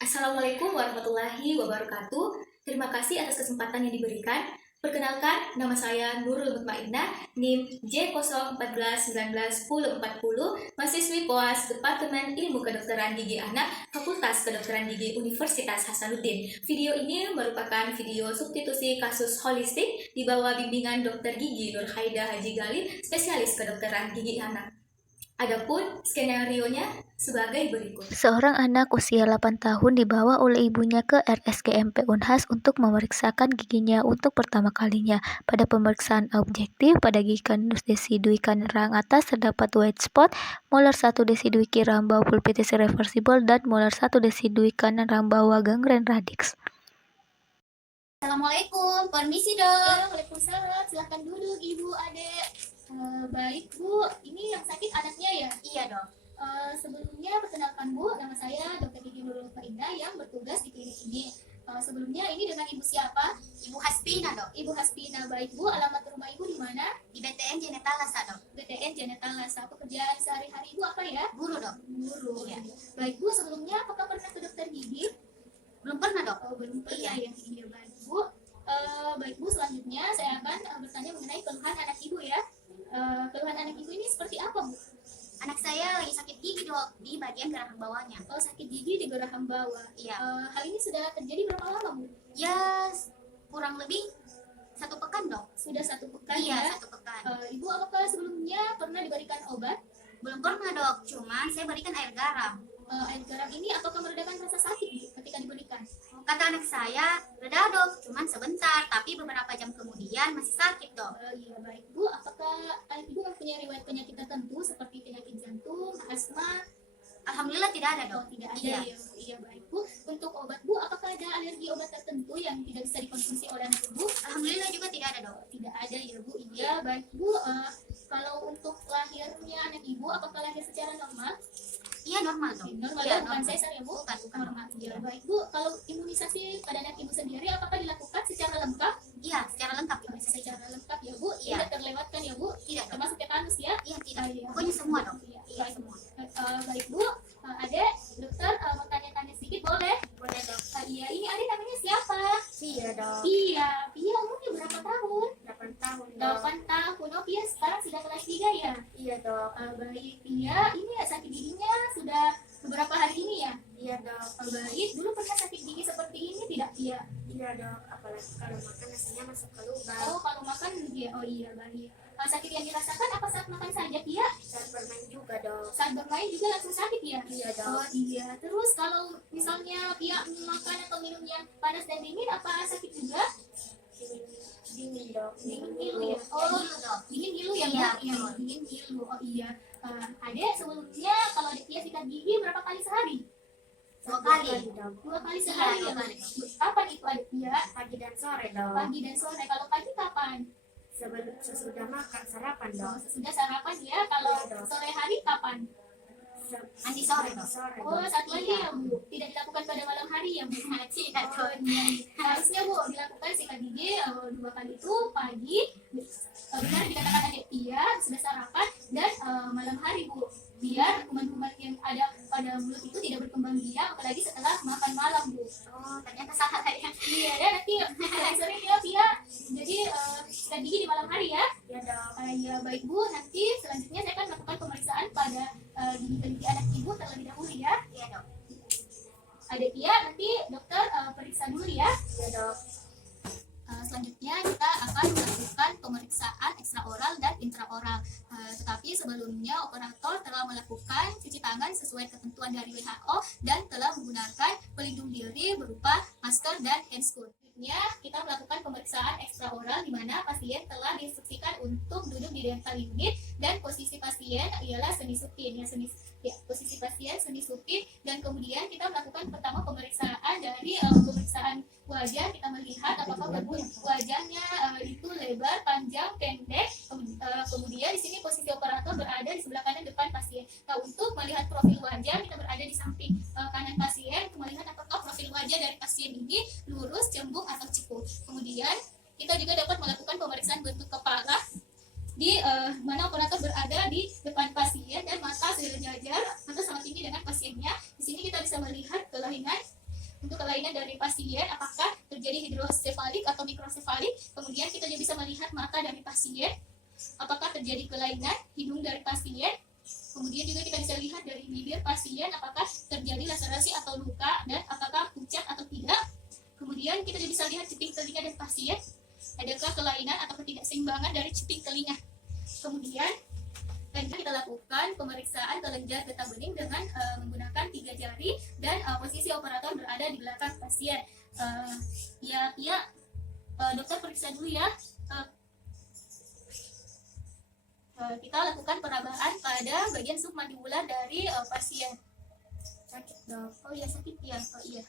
Assalamualaikum warahmatullahi wabarakatuh. Terima kasih atas kesempatan yang diberikan. Perkenalkan, nama saya Nurul Mutmainnah, NIM J014191040, mahasiswi POAS Departemen Ilmu Kedokteran Gigi Anak, Fakultas Kedokteran Gigi Universitas Hasanuddin. Video ini merupakan video substitusi kasus holistik di bawah bimbingan Dr. Gigi Nur Haida Haji Galih, spesialis kedokteran gigi anak. Adapun skenario-nya sebagai berikut. Seorang anak usia 8 tahun dibawa oleh ibunya ke RSGMP Unhas untuk memeriksakan giginya untuk pertama kalinya. Pada pemeriksaan objektif, pada gigi kanan desidui kanan rahang atas terdapat white spot, molar 1 desidui kiri rahang bawah pulpitis reversible, dan molar 1 desidui kanan rahang bawah gangren radix. Assalamualaikum, permisi dok. Waalaikumsalam, silahkan duduk ibu, adek. Baik bu, ini yang sakit anaknya ya? Iya dok. Sebelumnya perkenalkan bu, nama saya Dr. Gigi Nurul Faindah yang bertugas di klinik ini. Sebelumnya ini dengan ibu siapa? Ibu Haspina dok. Ibu Haspina, baik bu, alamat rumah ibu di mana? Di BTN Jenetal Lasa dok. BTN Jenetal Lasa. Pekerjaan sehari-hari ibu apa ya? Guru dok. Guru. Iya. Baik bu, sebelumnya apakah pernah ke dokter gigi? Belum pernah dok. Oh belum pernah ya. Iya baik bu. Baik bu, selanjutnya saya akan bertanya mengenai keluhan anak ibu ya. Keluhan anak ibu ini seperti apa bu? Anak saya lagi sakit gigi dok di bagian geraham bawahnya. Oh sakit gigi di geraham bawah. Iya. Hal ini sudah terjadi berapa lama bu? Ya kurang lebih 1 pekan dok. Sudah 1 pekan ya? Iya 1 pekan. Ibu apakah sebelumnya pernah diberikan obat? Belum pernah dok, cuman saya berikan air garam. Air garam ini apakah meredakan rasa sakit bu ketika diberikan? Kata anak saya reda dok, cuman sebentar, tapi beberapa jam kemudian masih sakit dok. Iya baik bu, apakah anak ibu mempunyai riwayat penyakit tertentu seperti penyakit jantung, asma? Alhamdulillah tidak ada dok. Tidak ada ya. Iya baik bu. Untuk obat bu, apakah ada alergi obat tertentu yang tidak bisa dikonsumsi oleh anak ibu? Alhamdulillah juga tidak ada dok. Tidak ada ya bu. Iya baik bu. Kalau untuk lahirnya anak ibu, apakah lahir secara normal? Iya normal dok. Normal ya, bukan sesar ya bu? Bukan normal. Iya baik bu. Kalau imunisasi pada anak ibu sendiri, apakah dilakukan secara lengkap? Iya secara lengkap. Secara lengkap ya bu. Tidak terlewatkan ya bu? Tidak. Termasuk tetanus ya? Iya tidak. Pokoknya semua dok. Iya semua. Baik bu. Adek, dokter mau tanya-tanya sedikit boleh? Boleh dok. Iya ini adek namanya siapa? Pia dok. Pia umurnya berapa tahun? 8 tahun dok. 8 tahun. Oh Pia sekarang sudah kelas 3 ya? Iya dok. Baik Pia, ini ya sakit giginya sudah beberapa hari ini ya? Iya dok. Baik, dulu pernah sakit gigi seperti ini tidak Pia? Iya dok, apalagi kalau makan nasinya masuk ke lubang. Oh kalau makan ya, oh iya baik. Sakit yang dirasakan apa saat makan saja Pia? Saat bermain juga dok. Saat bermain juga langsung sakit ya? Iya dok. Oh iya, terus kalau misalnya Pia makan atau minum yang panas dan dingin apa sakit juga? Dingin dok. Dingin gilu ya? Oh dingin gilu ya? Iya, dingin gilu. Oh iya. Adek sebelumnya kalau adek Pia sikat gigi berapa kali sehari? 2 kali. 2 kali sehari ya? Kapan itu adek Pia? Pagi dan sore dok. Pagi dan sore. Kalau pagi kapan? Sesudah makan sarapan dok. Sesudah sarapan ya. Kalau sore hari kapan? Nanti sore dok. Oh satu lagi ya bu. Tidak dilakukan pada malam hari ya bu? Tidak dok. Harusnya bu dilakukan sikat gigi 2 kali itu pagi. Benar dikatakan adik Pia sudah sarapan dan malam hari bu. Biar kuman-kuman yang ada pada mulut itu tidak berkembang biak apalagi setelah makan malam bu. Oh ternyata salah ya. Iya ya nanti sering ya Pia. Jadi sikat gigi di malam hari ya. Iya dok. Ya baik bu, nanti selanjutnya saya akan melakukan pemeriksaan pada gigi anak ibu terlebih dahulu ya. Iya dok. Adik Pia nanti dokter periksa dulu ya. Iya dok. Selanjutnya kita akan melakukan pemeriksaan ekstraoral dan intraoral. Tetapi sebelumnya operator telah melakukan cuci tangan sesuai ketentuan dari WHO dan telah menggunakan pelindung diri berupa masker dan handscoon. Selanjutnya kita melakukan pemeriksaan ekstraoral di mana pasien telah diinstruksikan untuk duduk di dental unit dan posisi pasien ialah semi supin posisi pasien semi supin dan kemudian kita melakukan pertama pemeriksaan dari pemeriksaan wajah. Kita melihat apakah bentuk wajahnya itu lebar, panjang, pendek. Kemudian di sini posisi operator berada di sebelah kanan depan pasien. Nah, untuk melihat profil wajah kita berada di samping kanan pasien untuk melihat apakah profil wajah dari pasien ini lurus, cembung atau cekung. Kemudian kita juga dapat melakukan pemeriksaan bentuk kepala di mana operator berada di depan pasien dan mata sejajar, mata sama tinggi dengan pasiennya. Di sini kita bisa melihat kelainan kelainan dari pasien, apakah terjadi hidrosefalik atau mikrosefalik. Kemudian kita juga bisa melihat mata dari pasien, apakah terjadi kelainan hidung dari pasien. Kemudian juga kita bisa lihat dari bibir pasien, apakah terjadi laserasi atau luka dan apakah pucat atau tidak. Kemudian kita juga bisa lihat ceping telinga dari pasien, adakah kelainan atau ketidakseimbangan dari ceping telinga. Kemudian kita lakukan pemeriksaan kelenjar getah bening dengan menggunakan 3 jari dan posisi operator berada di belakang pasien. Dokter periksa dulu ya. Kita lakukan perabaan pada bagian submandibular dari pasien. Sakit dok? Oh iya sakit ya. Oh iya.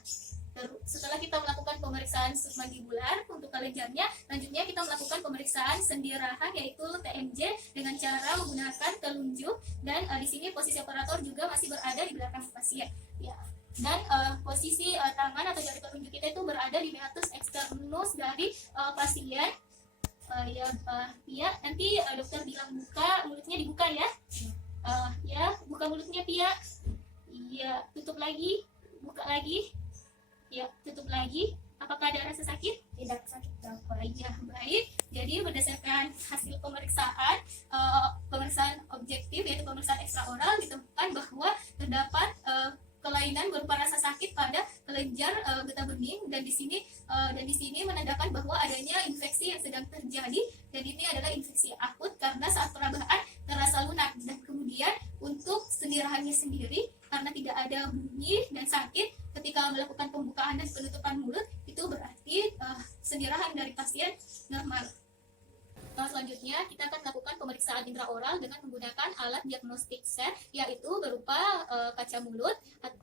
Setelah kita melakukan pemeriksaan submandibular untuk kelenjarnya, selanjutnya kita melakukan pemeriksaan sendi rahang yaitu TMJ dengan cara menggunakan telunjuk, dan di sini posisi operator juga masih berada di belakang pasien. Ya. Dan posisi tangan atau jari telunjuk kita itu berada di meatus externus dari pasien. Nanti dokter bilang buka mulutnya, dibuka ya. Buka mulutnya Pia. Iya, tutup lagi, buka lagi. Ya, tutup lagi. Apakah ada rasa sakit? Tidak sakit dok. Iya, baik. Jadi berdasarkan hasil pemeriksaan objektif yaitu pemeriksaan ekstraoral, ditemukan bahwa terdapat kelainan berupa rasa sakit pada kelenjar getah bening, dan di sini menandakan bahwa adanya infeksi yang sedang terjadi, dan ini adalah infeksi akut karena saat perabaan terasa lunak. Dan kemudian untuk sendi rahangnya sendiri, karena tidak ada bunyi dan sakit ketika melakukan pembukaan dan penutupan mulut, itu berarti sendi rahang dari pasien normal. Selanjutnya kita akan melakukan pemeriksaan intraoral dengan menggunakan alat diagnostik set, yaitu berupa kaca mulut,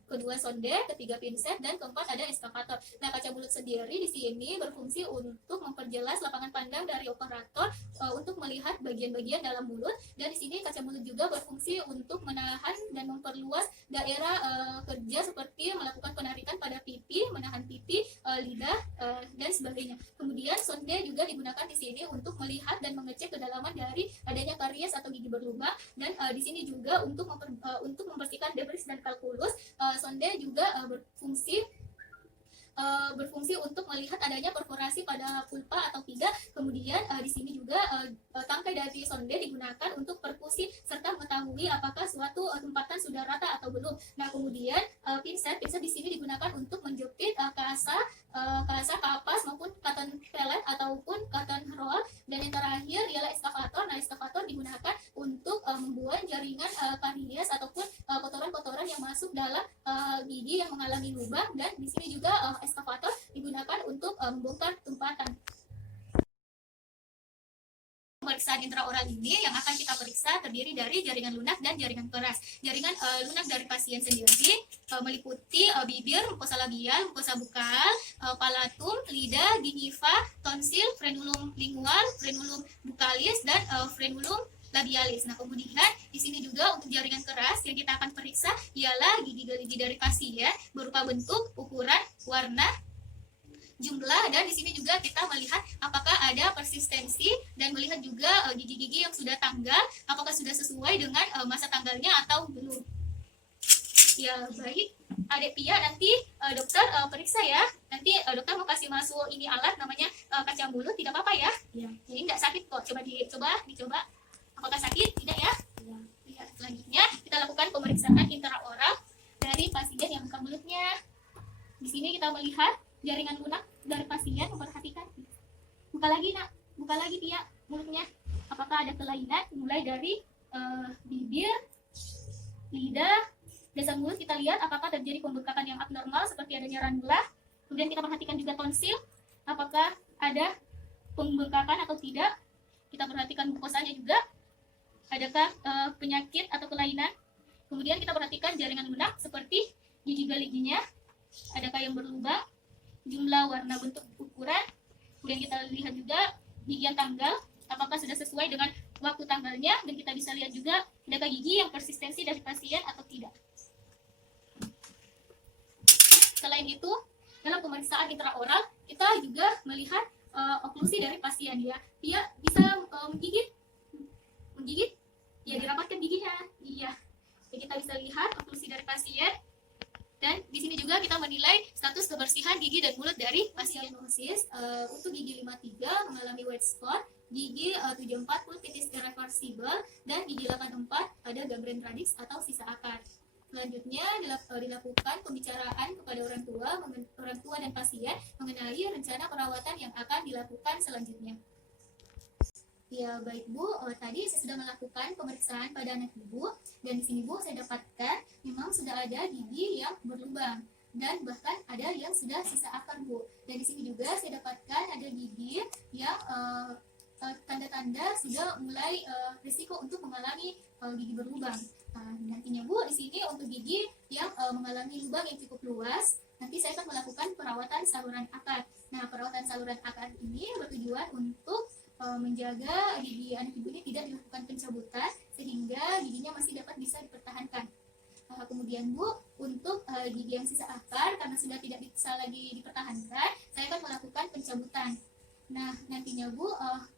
kedua sonde, ketiga pinset, dan keempat ada eskavator. Nah, kaca mulut sendiri di sini berfungsi untuk memperjelas lapangan pandang dari operator untuk melihat bagian-bagian dalam mulut, dan di sini kaca mulut juga berfungsi untuk menahan dan memperluas daerah kerja seperti melakukan penarikan pada pipi, menahan pipi, lidah, dan sebagainya. Kemudian sonde juga digunakan di sini untuk melihat dan mengecek kedalaman dari adanya karies atau gigi berlubang, dan di sini juga untuk membersihkan debris dan kalkulus. Sonde juga berfungsi untuk melihat adanya perforasi pada pulpa atau tidak. Kemudian di sini juga tangkai dari sonde digunakan untuk perkusi serta mengetahui apakah suatu tempatan sudah rata atau belum. Nah, kemudian pinset di sini digunakan untuk menjepit kasa, kapas maupun cotton pellet ataupun cotton roll, dan yang terakhir ialah eskavator. Nah, eskavator digunakan untuk membuang jaringan karies ataupun kotoran-kotoran yang masuk dalam gigi yang mengalami lubang, dan di sini juga eskavator digunakan untuk membongkar tumpatan. Pemeriksaan intraoral ini yang akan kita periksa terdiri dari jaringan lunak dan jaringan keras. Jaringan lunak dari pasien sendiri meliputi bibir, mukosa labial, mukosa bukal, palatum, lidah, gingiva, tonsil, frenulum lingual, frenulum bukalis, dan frenulum labialis. Nah, kemudian di sini juga untuk jaringan keras yang kita akan periksa ialah gigi-gigi dari pasien berupa bentuk, ukuran, warna, jumlah, dan di sini juga kita melihat apakah ada persistensi dan melihat juga gigi-gigi yang sudah tanggal, apakah sudah sesuai dengan masa tanggalnya atau belum. Ya, baik. Adek Pia, nanti dokter periksa ya. Nanti dokter mau kasih masuk ini alat namanya kaca mulut, tidak apa-apa ya? Iya. Jadi tidak sakit kok. Dicoba. Apakah sakit? Tidak ya? Iya. Selanjutnya kita lakukan pemeriksaan intraoral dari pasien yang buka mulutnya. Di sini kita melihat jaringan lunak dari pasien, memperhatikan. Buka lagi nak, buka lagi Pia mulutnya. Apakah ada kelainan mulai dari bibir, lidah, dasar mulut. Kita lihat apakah terjadi pembengkakan yang abnormal seperti adanya ranula. Kemudian kita perhatikan juga tonsil, apakah ada pembengkakan atau tidak. Kita perhatikan mukosanya juga, adakah penyakit atau kelainan. Kemudian kita perhatikan jaringan lunak seperti gigi galiginya, adakah yang berlubang, jumlah, warna, bentuk, ukuran. Kemudian kita lihat juga gigi yang tanggal, apakah sudah sesuai dengan waktu tanggalnya, dan kita bisa lihat juga adakah gigi yang persistensi dari pasien atau tidak. Selain itu, dalam pemeriksaan intraoral kita juga melihat oklusi dari pasien ya. Dia bisa menggigit, ya dirapatkan giginya. Iya. Jadi kita bisa lihat oklusi dari pasien. Dan di sini juga juga kita menilai status kebersihan gigi dan mulut dari pasien diagnosis. Untuk gigi 53 mengalami white spot, gigi 74 full pitis irreversible, dan gigi 84 ada gangren radix atau sisa akar. Selanjutnya dilakukan pembicaraan kepada orang tua dan pasien mengenai rencana perawatan yang akan dilakukan selanjutnya. Ya baik Bu, tadi saya sudah melakukan pemeriksaan pada anak Ibu, dan di sini Bu saya dapatkan memang sudah ada gigi yang berlubang dan bahkan ada yang sudah sisa akar Bu. Dan di sini juga saya dapatkan ada gigi yang tanda-tanda sudah mulai risiko untuk mengalami gigi berlubang. Nantinya Bu, di sini untuk gigi yang mengalami lubang yang cukup luas, nanti saya akan melakukan perawatan saluran akar. Nah, perawatan saluran akar ini bertujuan untuk menjaga gigi anak Ibu ini tidak dilakukan pencabutan sehingga giginya masih dapat bisa dipertahankan. Kemudian Bu, untuk gigi yang sisa akar karena sudah tidak bisa lagi dipertahankan, saya akan melakukan pencabutan. Nah, nantinya Bu,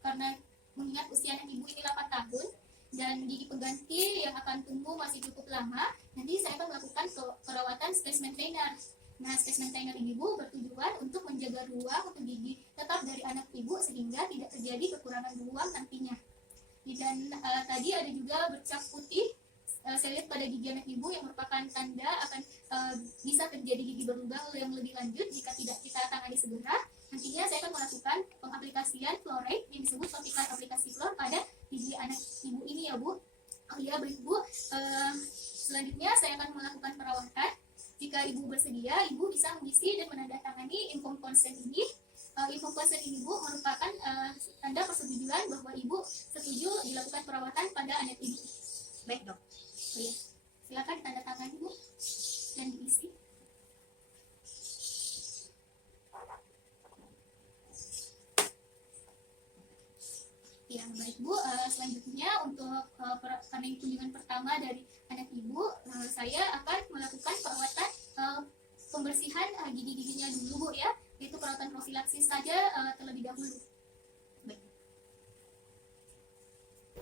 karena mengingat usia anak Ibu ini 8 tahun dan gigi pengganti yang akan tumbuh masih cukup lama, nanti saya akan melakukan perawatan space maintainer. Nah, space maintainer ini Bu bertujuan untuk menjaga ruang untuk gigi tetap dari anak Ibu sehingga tidak terjadi kekurangan ruang nantinya. Dan tadi ada juga bercak putih saya lihat pada gigi anak Ibu yang merupakan tanda akan bisa terjadi gigi berlubang yang lebih lanjut jika tidak kita tangani segera. Nantinya saya akan melakukan pengaplikasian fluoride yang disebut topical aplikasi fluor pada gigi anak Ibu ini ya Bu. Oh iya baik Bu, selanjutnya saya akan melakukan perawatan. Jika Ibu bersedia, Ibu bisa mengisi dan menandatangani inform consent ini. Inform consent ini Bu merupakan tanda persetujuan bahwa Ibu setuju dilakukan perawatan pada anak Ibu. Baik Dok. Oh, iya. Silakan ditandatangani Bu dan diisi. Ya baik Bu, selanjutnya untuk kunjungan pertama dari anak Ibu, saya akan melakukan perawatan pembersihan gigi-giginya dulu Bu ya, yaitu perawatan profilaksis saja terlebih dahulu. Baik.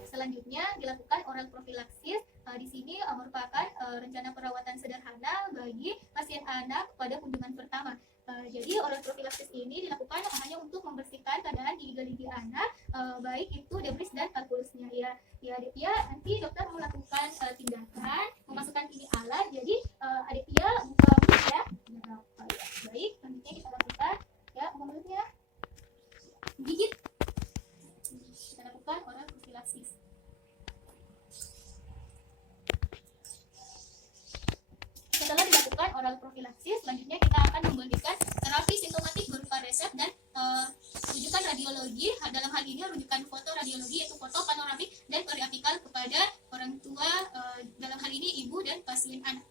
Selanjutnya dilakukan oral profilaksis. Di sini merupakan rencana perawatan sederhana bagi pasien anak pada kunjungan pertama. Jadi oral profilaksis ini dilakukan hanya untuk membersihkan keadaan gigi-gigi anak, baik itu debris dan kalkulusnya ya. Ya Aditya, nanti dokter melakukan tindakan memasukkan ini alat. Jadi Aditya buka mulut ya. Baik, selanjutnya kita lakukan ya mulutnya gigit. Kita lakukan oral profilaksis. Setelah dilakukan oral profilaksis, selanjutnya kita akan memberikan terapi simptomatik berupa resep dan rujukan radiologi. Dalam hal ini rujukan foto radiologi yaitu foto panoramik dan periapikal kepada orang tua, dalam hal ini ibu dan pasien anak.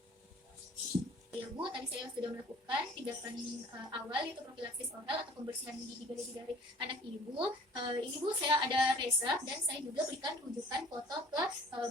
Ya Bu, tadi saya sudah melakukan tindakan awal yaitu profilaksis oral atau pembersihan gigi-gigi dari anak Ibu. Ini Bu, saya ada resep dan saya juga berikan rujukan foto ke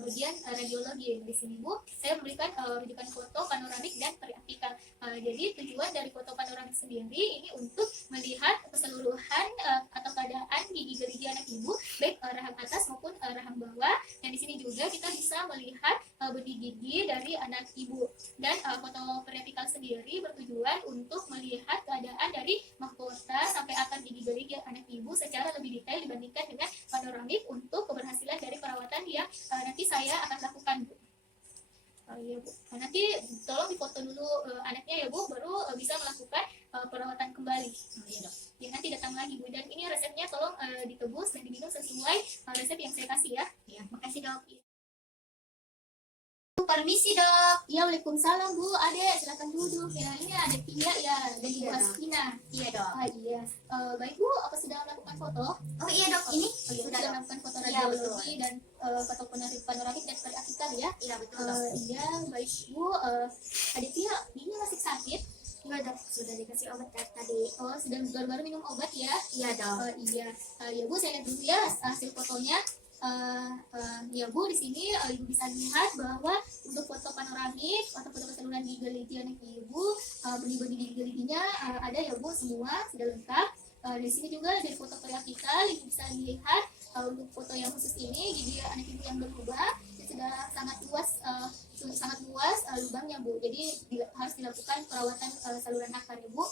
bagian radiologi. Di sini Bu, saya memberikan rujukan foto panoramik dan periapikal. Jadi tujuan dari foto panoramik sendiri ini untuk melihat keseluruhan atau keadaan gigi-gigi anak Ibu, baik rahang atas maupun rahang bawah. Dan di sini juga kita bisa melihat benih gigi dari anak Ibu. Dan foto periapikal sendiri bertujuan untuk melihat keadaan dari mahkota sampai akar gigi-gigi anak Ibu secara lebih detail dibandingkan dengan panoramik untuk keberhasilan dari perawatan yang nanti saya akan lakukan Bu. Ya Bu, nanti tolong difoto dulu anaknya ya Bu, baru bisa melakukan perawatan kembali. Ya Dok. Ya nanti datang lagi Bu, dan ini resepnya tolong ditebus dan diminum sesuai resep yang saya kasih ya. Ya, makasih Dok. Permisi Dok. Ya Waalaikumsalam Bu. Adek silakan duduk ya. Ini ada Tia ya dan Ibu Astina. Iya Dok. Iya. Baik Bu, apa sudah melakukan foto? Oh iya Dok, ini sudah melakukan foto radiologi dan foto panoramik dan periapikal ya. Iya betul Dok. Iya baik Bu. Adik Tia, ini masih sakit? Iya Dok, sudah dikasih obat tadi. Oh, sudah baru-baru minum obat ya? Iya Dok. Iya. Ya Bu, saya lihat dulu ya hasil fotonya. Ya Bu, di sini Ibu bisa lihat bahwa untuk foto panoramik atau foto keseluruhan gigi anak Ibu, benih-benih gigi-giginya ada ya Bu, semua sudah lengkap. Di sini juga dari foto periapikal Ibu bisa lihat untuk foto yang khusus ini gigi anak Ibu yang berubah sudah sangat luas lubangnya Bu. Jadi harus dilakukan perawatan saluran akar ya Bu.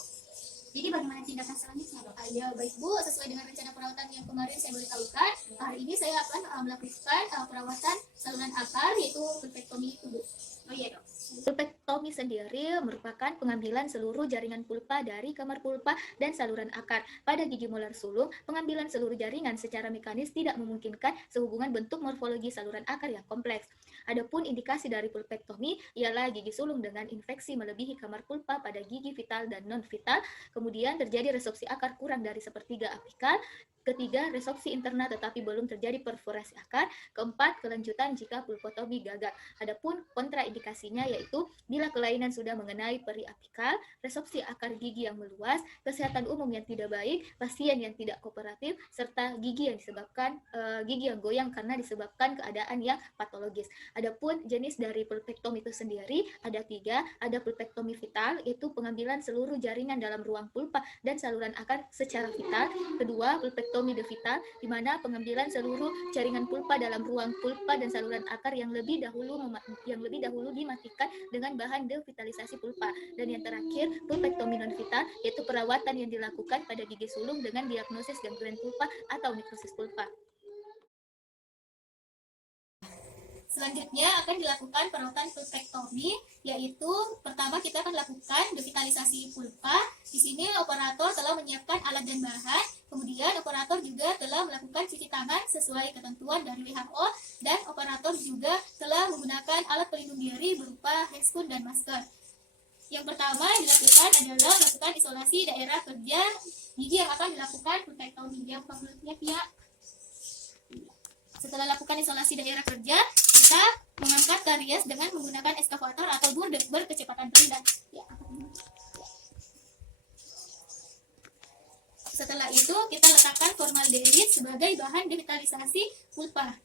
Jadi bagaimana tindakan selanjutnya dok? Ya baik Bu, sesuai dengan rencana perawatan yang kemarin saya beritahukan, hari ini saya akan melakukan perawatan saluran akar yaitu pulpektomi itu Bu. Oh iya dok. Pulpektomi sendiri merupakan pengambilan seluruh jaringan pulpa dari kamar pulpa dan saluran akar. Pada gigi molar sulung, pengambilan seluruh jaringan secara mekanis tidak memungkinkan sehubungan bentuk morfologi saluran akar yang kompleks. Adapun indikasi dari pulpektomi ialah gigi sulung dengan infeksi melebihi kamar pulpa pada gigi vital dan non-vital, kemudian terjadi resorpsi akar kurang dari sepertiga apikal, ketiga, resorpsi interna tetapi belum terjadi perforasi akar, keempat, kelanjutan jika pulpotomi gagal. Adapun kontraindikasinya yaitu bila kelainan sudah mengenai periapikal, resorpsi akar gigi yang meluas, kesehatan umum yang tidak baik, pasien yang tidak kooperatif, serta gigi yang goyang karena disebabkan keadaan yang patologis. Adapun jenis dari pulpektomi itu sendiri ada 3, ada pulpektomi vital yaitu pengambilan seluruh jaringan dalam ruang pulpa dan saluran akar secara vital. Kedua, pulpektomi de vital di mana pengambilan seluruh jaringan pulpa dalam ruang pulpa dan saluran akar yang lebih dahulu dimatikan dengan bahan devitalisasi pulpa. Dan yang terakhir, pulpektomi non vital yaitu perawatan yang dilakukan pada gigi sulung dengan diagnosis gangren pulpa atau nekrosis pulpa. Selanjutnya akan dilakukan perawatan pulpektomi, yaitu pertama kita akan lakukan devitalisasi pulpa. Di sini operator telah menyiapkan alat dan bahan, kemudian operator juga telah melakukan cuci tangan sesuai ketentuan dari WHO, dan operator juga telah menggunakan alat pelindung diri berupa handscoon dan masker. Yang pertama dilakukan adalah melakukan isolasi daerah kerja gigi yang akan dilakukan pulpektomi. Yang selanjutnya pihak setelah lakukan isolasi daerah kerja, kita mengangkat karies dengan menggunakan eskavator atau berkecepatan rendah. Setelah itu, kita letakkan formaldehyid sebagai bahan devitalisasi pulpa.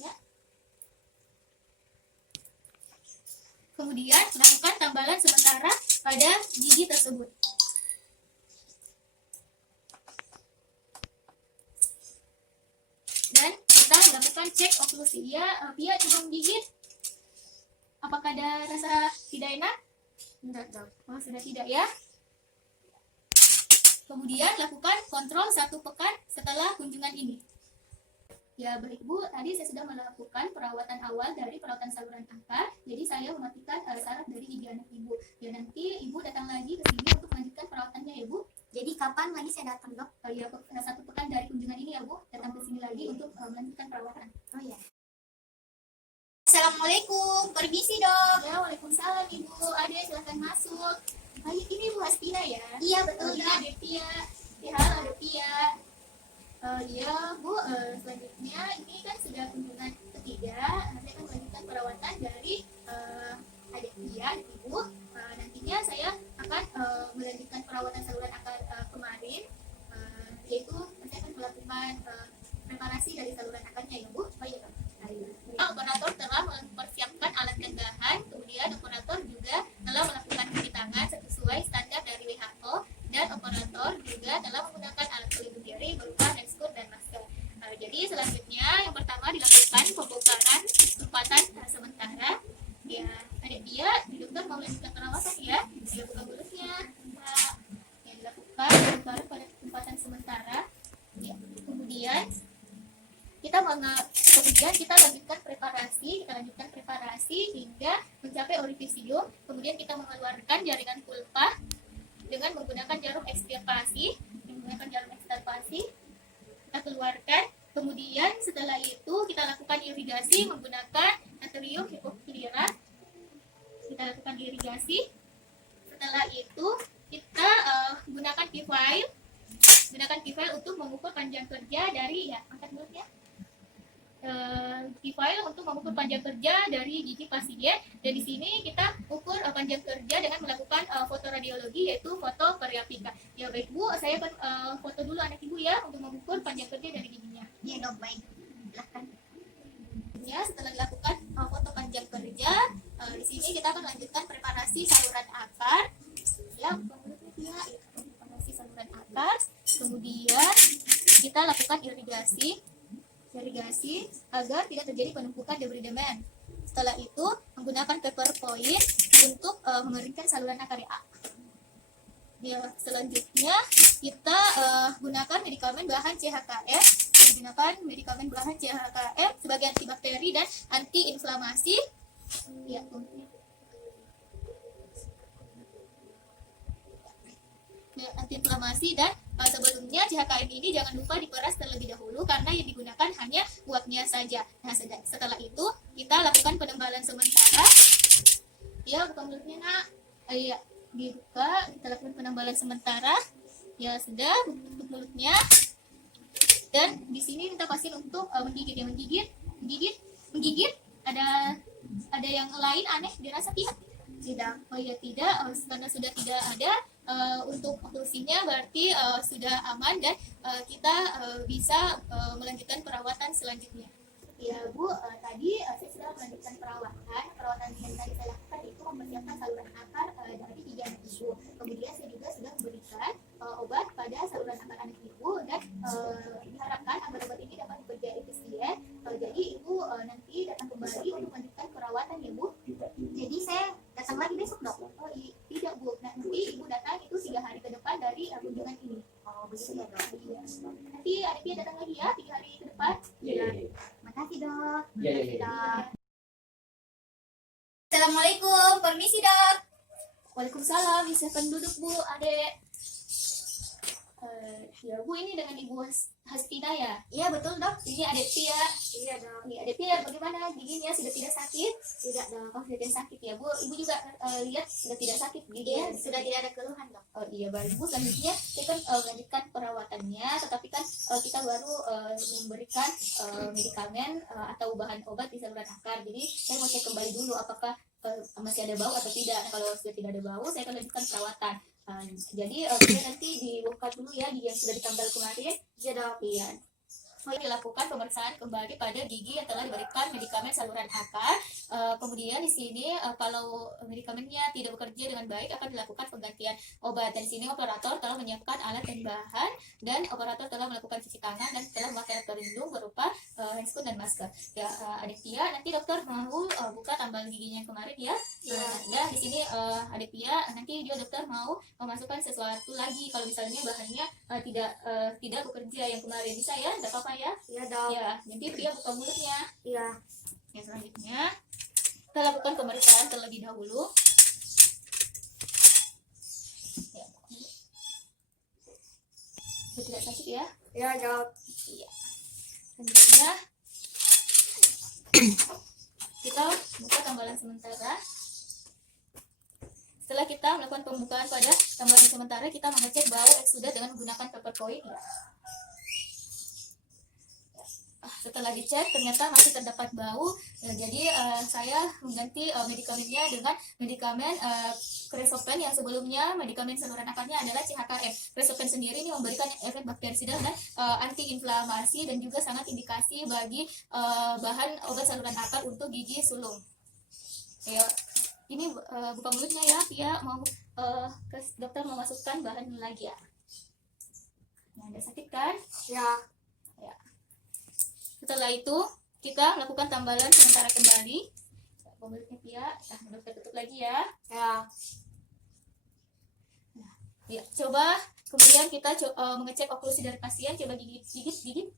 Ya. Kemudian, lakukan tambalan sementara pada gigi tersebut. Dan kita melakukan cek oklusi. Ya, Pia coba menggigit. Apakah ada rasa tidak enak? Tidak dok. Oh, sudah tidak ya. Kemudian lakukan kontrol 1 pekan setelah kunjungan ini. Ya baik Bu, tadi saya sudah melakukan perawatan awal dari perawatan saluran akar. Jadi saya mematikan saraf dari gigi anak Ibu. Ya nanti Ibu datang lagi ke sini untuk melanjutkan perawatannya ya Bu. Jadi kapan lagi saya datang dok? Ya 1 pekan dari kunjungan ini ya Bu, datang ke sini lagi untuk melanjutkan perawatan. Oh ya. Assalamualaikum, permisi dok. Ya, waalaikumsalam Ibu. Ade silahkan masuk. Ini Bu Hastina ya? Iya betul. Ini ada Pia. Ya halo ada Pia. Iya Bu, selanjutnya ini kan sudah kunjungan ketiga. Saya akan melanjutkan perawatan dari adik Pia, Ibu. Nantinya saya akan melanjutkan perawatan saluran akar kemarin, yaitu saya akan melakukan preparasi dari saluran akarnya ya Bu. Oh iya, operator telah mempersiapkan alat dan bahan, kemudian operator juga telah melakukan cuci tangan sesuai standar dari WHO, dan operator juga telah menggunakan alat pelindung diri berupa handscoon dan masker. Jadi selanjutnya yang pertama dilakukan pembongkaran tempatan sementara. Ya, adik dia dokter mau melanjutkan perawatan ya. Dia buka mulutnya. Yang dilakukan pembongkaran pada tempatan sementara. Ya, kemudian kita lanjutkan preparasi hingga mencapai orifisium. Kemudian kita mengeluarkan jaringan pulpa dengan menggunakan jarum ekstirpasi. Kita keluarkan. Kemudian setelah itu kita lakukan irigasi menggunakan natrium hipoklorat. Kita lakukan irigasi. Setelah itu kita gunakan Key-File untuk mengukur panjang kerja dari angkat mulutnya. Key-File untuk mengukur panjang kerja dari gigi pasien, dan di sini kita ukur panjang kerja dengan melakukan fotoradiologi yaitu foto periapika. Ya baik Bu, saya akan foto dulu anak Ibu ya untuk mengukur panjang kerja dari giginya. Ya dok, baik. Silahkan. Ya, setelah dilakukan foto panjang kerja, di sini kita akan lanjutkan preparasi saluran akar. Ya, preparasi saluran akar. Kemudian kita lakukan irigasi. irigasi agar tidak terjadi penumpukan debris-debris. Setelah itu, menggunakan paper point untuk mengeringkan saluran akar ya. Ya, selanjutnya kita gunakan medikamen bahan CHKM. Menggunakan medikamen bahan CHKM sebagai antibakteri dan antiinflamasi. Ya, antiinflamasi dan sebelumnya CHKM ini jangan lupa diperas terlebih dahulu karena yang digunakan hanya uapnya saja. Nah, setelah itu kita lakukan penembalan sementara. Ya, buka mulutnya nak. Iya, dibuka, kita lakukan penembalan sementara. Ya sudah, tutup mulutnya. Dan di sini minta pasien untuk menggigit ya, menggigit. Ada yang lain aneh dirasa tidak? Tidak. Oh ya tidak, karena sudah tidak ada untuk oklusinya berarti sudah aman dan kita bisa melanjutkan perawatan selanjutnya. Ya Bu, tadi saya sudah melanjutkan perawatan yang tadi saya lakukan itu mempersiapkan saluran akar dari gigi anak ibu. Kemudian saya juga sudah memberikan obat pada saluran akar anak ibu dan diharapkan agar obat ini dapat bekerja efisien. Jadi ibu nanti datang kembali untuk melanjutkan perawatan ya Bu. Jadi saya datang lagi besok dok? Oh tidak Bu, nanti ibu datang itu 3 hari ke depan dari kunjungan ini. Oh begitu ya dok? Iya. Nanti adiknya datang lagi ya 3 hari ke depan. Iya. Makasih dok. Assalamualaikum, permisi dok. Waalaikumsalam, silakan duduk Bu, adek. Ya Bu, ini dengan Ibu Hastina ya? Iya betul dok. Ini adek Tia. Iya dok. Iya adek Tia, bagaimana giginya sudah tidak sakit? Tidak dok. Oh sudah tidak sakit ya Bu. Ibu juga lihat sudah tidak sakit giginya. Iya, sudah tidak ada keluhan dok. Oh iya baik Bu. Selanjutnya kita kan melanjutkan perawatannya, tetapi kan kita baru memberikan medikamen atau bahan obat di saluran akar. Jadi saya mau cek kembali dulu apakah masih ada bau atau tidak. Kalau sudah tidak ada bau, saya akan lanjutkan perawatan. Jadi kita nanti dibuka dulu ya gigi yang sudah ditambal kemarin. Iya dok. Iya. Dilakukan pemeriksaan kembali pada gigi yang telah diberikan medikamen saluran akar. Kemudian di sini kalau medikamennya tidak bekerja dengan baik akan dilakukan penggantian obat. Dan di sini operator telah menyiapkan alat dan bahan dan operator telah melakukan cuci tangan dan telah memakai alat pelindung berupa handscoon dan masker. Ya, adik Tia, nanti dokter mau buka tambal giginya yang kemarin ya. Dan di sini adik Tia nanti dia dokter mau memasukkan sesuatu lagi kalau misalnya bahannya tidak bekerja yang kemarin. Bisa ya? Tidak apa-apa ya? Iya dok. Ya, nanti Tia buka mulutnya. Iya. Ya, selanjutnya kita lakukan pemeriksaan terlebih dahulu. Ya, tidak sakit ya? Iya dok. Iya. Selanjutnya kita buka tambalan sementara. Setelah kita melakukan pembukaan pada tambalan sementara, kita mengecek bau eksudat dengan menggunakan paper point. Ya. Setelah dicek ternyata masih terdapat bau, jadi saya mengganti medikamennya dengan medikamen Cresopen yang sebelumnya medikamen saluran akarnya adalah CHKM. Cresopen sendiri ini memberikan efek bakterisida dan antiinflamasi dan juga sangat indikasi bagi bahan obat saluran akar untuk gigi sulung. Ya, ini buka mulutnya ya, Tia mau dokter memasukkan bahan lagi ya. Nah, ada sakit kan? Ya. Setelah itu kita lakukan tambalan sementara kembali. Mulutnya Tia, dokter tutup lagi ya. Ya. Nah, ya, coba kemudian kita mengecek oklusi dari pasien. Coba gigit.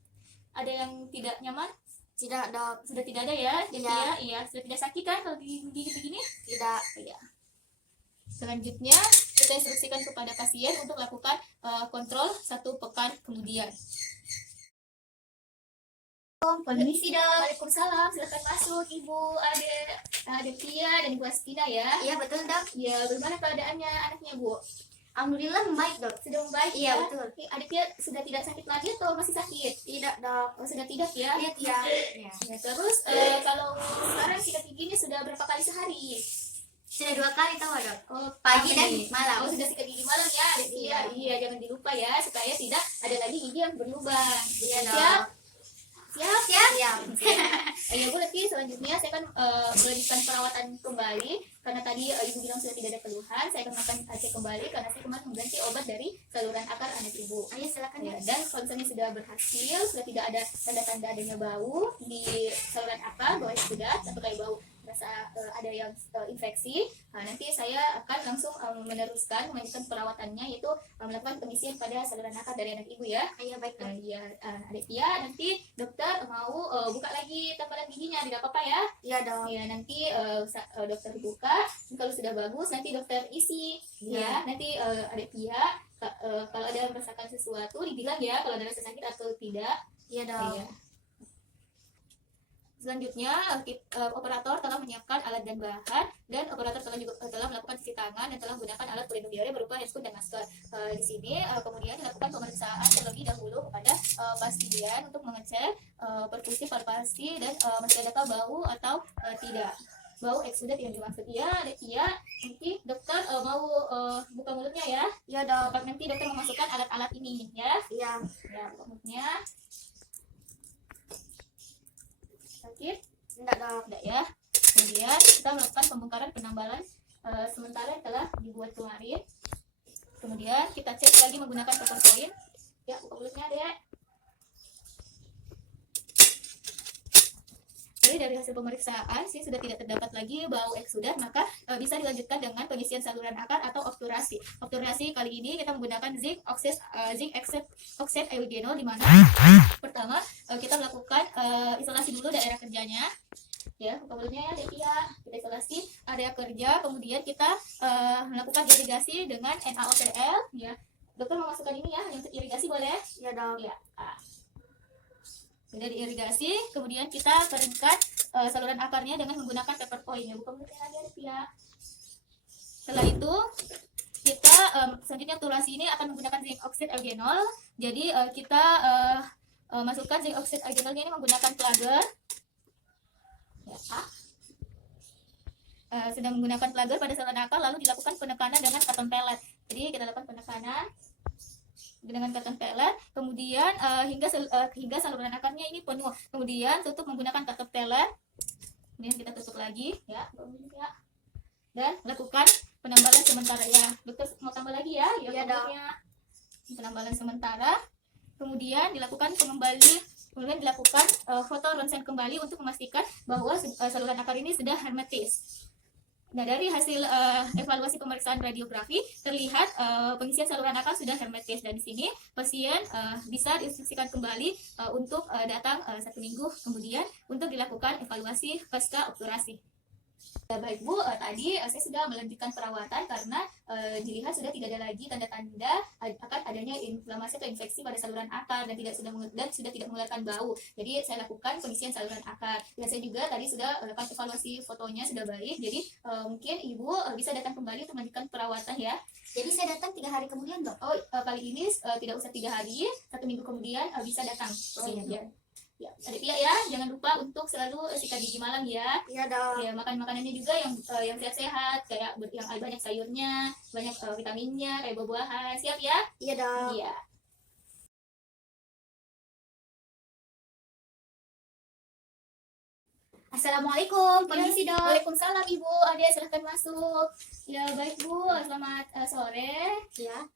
Ada yang tidak nyaman? Tidak dok. Sudah tidak ada ya? Iya. Iya. Sudah tidak sakit kan kalau digigit begini? Tidak. Iya. Selanjutnya kita instruksikan kepada pasien untuk lakukan kontrol 1 pekan kemudian. Permisi dok. Waalaikumsalam. Silakan masuk Ibu Adek Tia dan Ibu Hastina ya. Iya betul dok. Ya, bagaimana keadaannya anaknya Bu? Alhamdulillah membaik dok. Sudah membaik. Iya ya? Betul. Adik Tia sudah tidak sakit lagi atau masih sakit? Tidak dok. Oh, sudah tidak ya? Iya Tia. Ya. Terus kalau sekarang sikat giginya sudah berapa kali sehari? Sudah 2 kali tahu dok. Oh, pagi dan malam. Oh sudah sikat gigi malam ya Adik Tia. Iya jangan dilupa ya supaya tidak ada lagi gigi yang berlubang. Iya dok. Siap? Siap. Ya Bu, nanti selanjutnya saya akan melanjutkan perawatan kembali karena tadi Ibu bilang sudah tidak ada keluhan. Saya akan cek kembali karena saya kemarin mengganti obat dari saluran akar anak Ibu. Ayo silakan ya. Dan kalau misalnya sudah berhasil, sudah tidak ada tanda-tanda adanya bau di saluran akar, bau sudah atau kayak bau rasa ada yang infeksi, nah, nanti saya akan langsung melanjutkan perawatannya, yaitu melakukan pengisian pada saluran akar dari anak Ibu ya. Iya baik. Ya, Adik Tia, nanti dokter mau buka lagi tambalan giginya, tidak apa-apa ya? Iya dong. Ya, nanti dokter buka, kalau sudah bagus nanti dokter isi. Ya, nanti Adik Tia kalau ada merasakan sesuatu dibilang ya, kalau ada rasa sakit atau tidak. Iya dong. Iya. Selanjutnya, operator telah menyiapkan alat dan bahan, dan operator telah melakukan cuci tangan dan telah menggunakan alat pelindung diri berupa handscoon dan masker. Di sini kemudian dilakukan pemeriksaan terlebih dahulu kepada pasien untuk mengecek perkusi, palpasi, dan masih adakah bau atau tidak. Bau eksudat yang dimaksud ya, nanti dokter mau buka mulutnya ya. Iya dok. Nanti dokter memasukkan alat-alat ini ya. Iya. Ya, buka mulutnya. Sakit? Enggak ya. Kemudian kita melakukan pembongkaran penambalan sementara yang telah dibuat kemarin. Kemudian kita cek lagi menggunakan PowerPoint. Ya, buka mulutnya Dek. Jadi dari hasil pemeriksaan sih sudah tidak terdapat lagi bau eksudat, maka bisa dilanjutkan dengan pengisian saluran akar atau obturasi. Obturasi kali ini kita menggunakan zinc oxide eugenol, di mana pertama kita melakukan isolasi dulu daerah kerjanya. Ya, buka mulutnya ya, Dekia. Kita isolasi area kerja, kemudian kita melakukan irigasi dengan NaOTL. Ya, dokter memasukkan ini ya, untuk irigasi boleh? Ya dong. Ya. Sudah diirigasi, kemudian kita keringkan saluran akarnya dengan menggunakan paper point. Ya, buka mulutnya lagi ya. Setelah itu kita selanjutnya obturasi ini akan menggunakan zinc oxide eugenol. Jadi kita masukkan zinc oxide eugenolnya ini menggunakan plugger. Ya. Sedang menggunakan plugger pada saluran akar, lalu dilakukan penekanan dengan cotton pellet. Jadi kita lakukan penekanan dengan cotton pellet, kemudian hingga saluran akarnya ini penuh. Kemudian tutup menggunakan cotton pellet. Kemudian kita tutup lagi ya. Dan lakukan penambalan sementara ya. Dokter mau tambah lagi ya? Ya dong. Penambalan sementara. Kemudian dilakukan dilakukan foto ronsen kembali untuk memastikan bahwa saluran akar ini sudah hermetis. Nah, dari hasil evaluasi pemeriksaan radiografi terlihat pengisian saluran akar sudah hermetis, dan di sini pasien bisa diinstruksikan kembali untuk datang 1 minggu kemudian untuk dilakukan evaluasi pasca obturasi. Baik Bu, tadi saya sudah melanjutkan perawatan karena dilihat sudah tidak ada lagi tanda-tanda akan adanya inflamasi atau infeksi pada saluran akar dan sudah tidak mengeluarkan bau. Jadi saya lakukan pengisian saluran akar. Dan saya juga tadi sudah melakukan evaluasi fotonya sudah baik. Jadi mungkin Ibu bisa datang kembali untuk melanjutkan perawatan ya. Jadi saya datang 3 hari kemudian dok? Oh, kali ini tidak usah 3 hari, 1 minggu kemudian bisa datang. Oh iya. Ya, Adik Tia ya, jangan lupa untuk selalu sikat gigi malam ya. Iya dong. Ya, makan makanannya juga yang sehat-sehat, kayak yang banyak sayurnya, banyak vitaminnya, kayak buah-buahan. Siap ya? Iya dong. Iya. Assalamualaikum, permisi dok. Waalaikumsalam Ibu, Ade silahkan masuk. Ya baik Bu, selamat sore. Ya.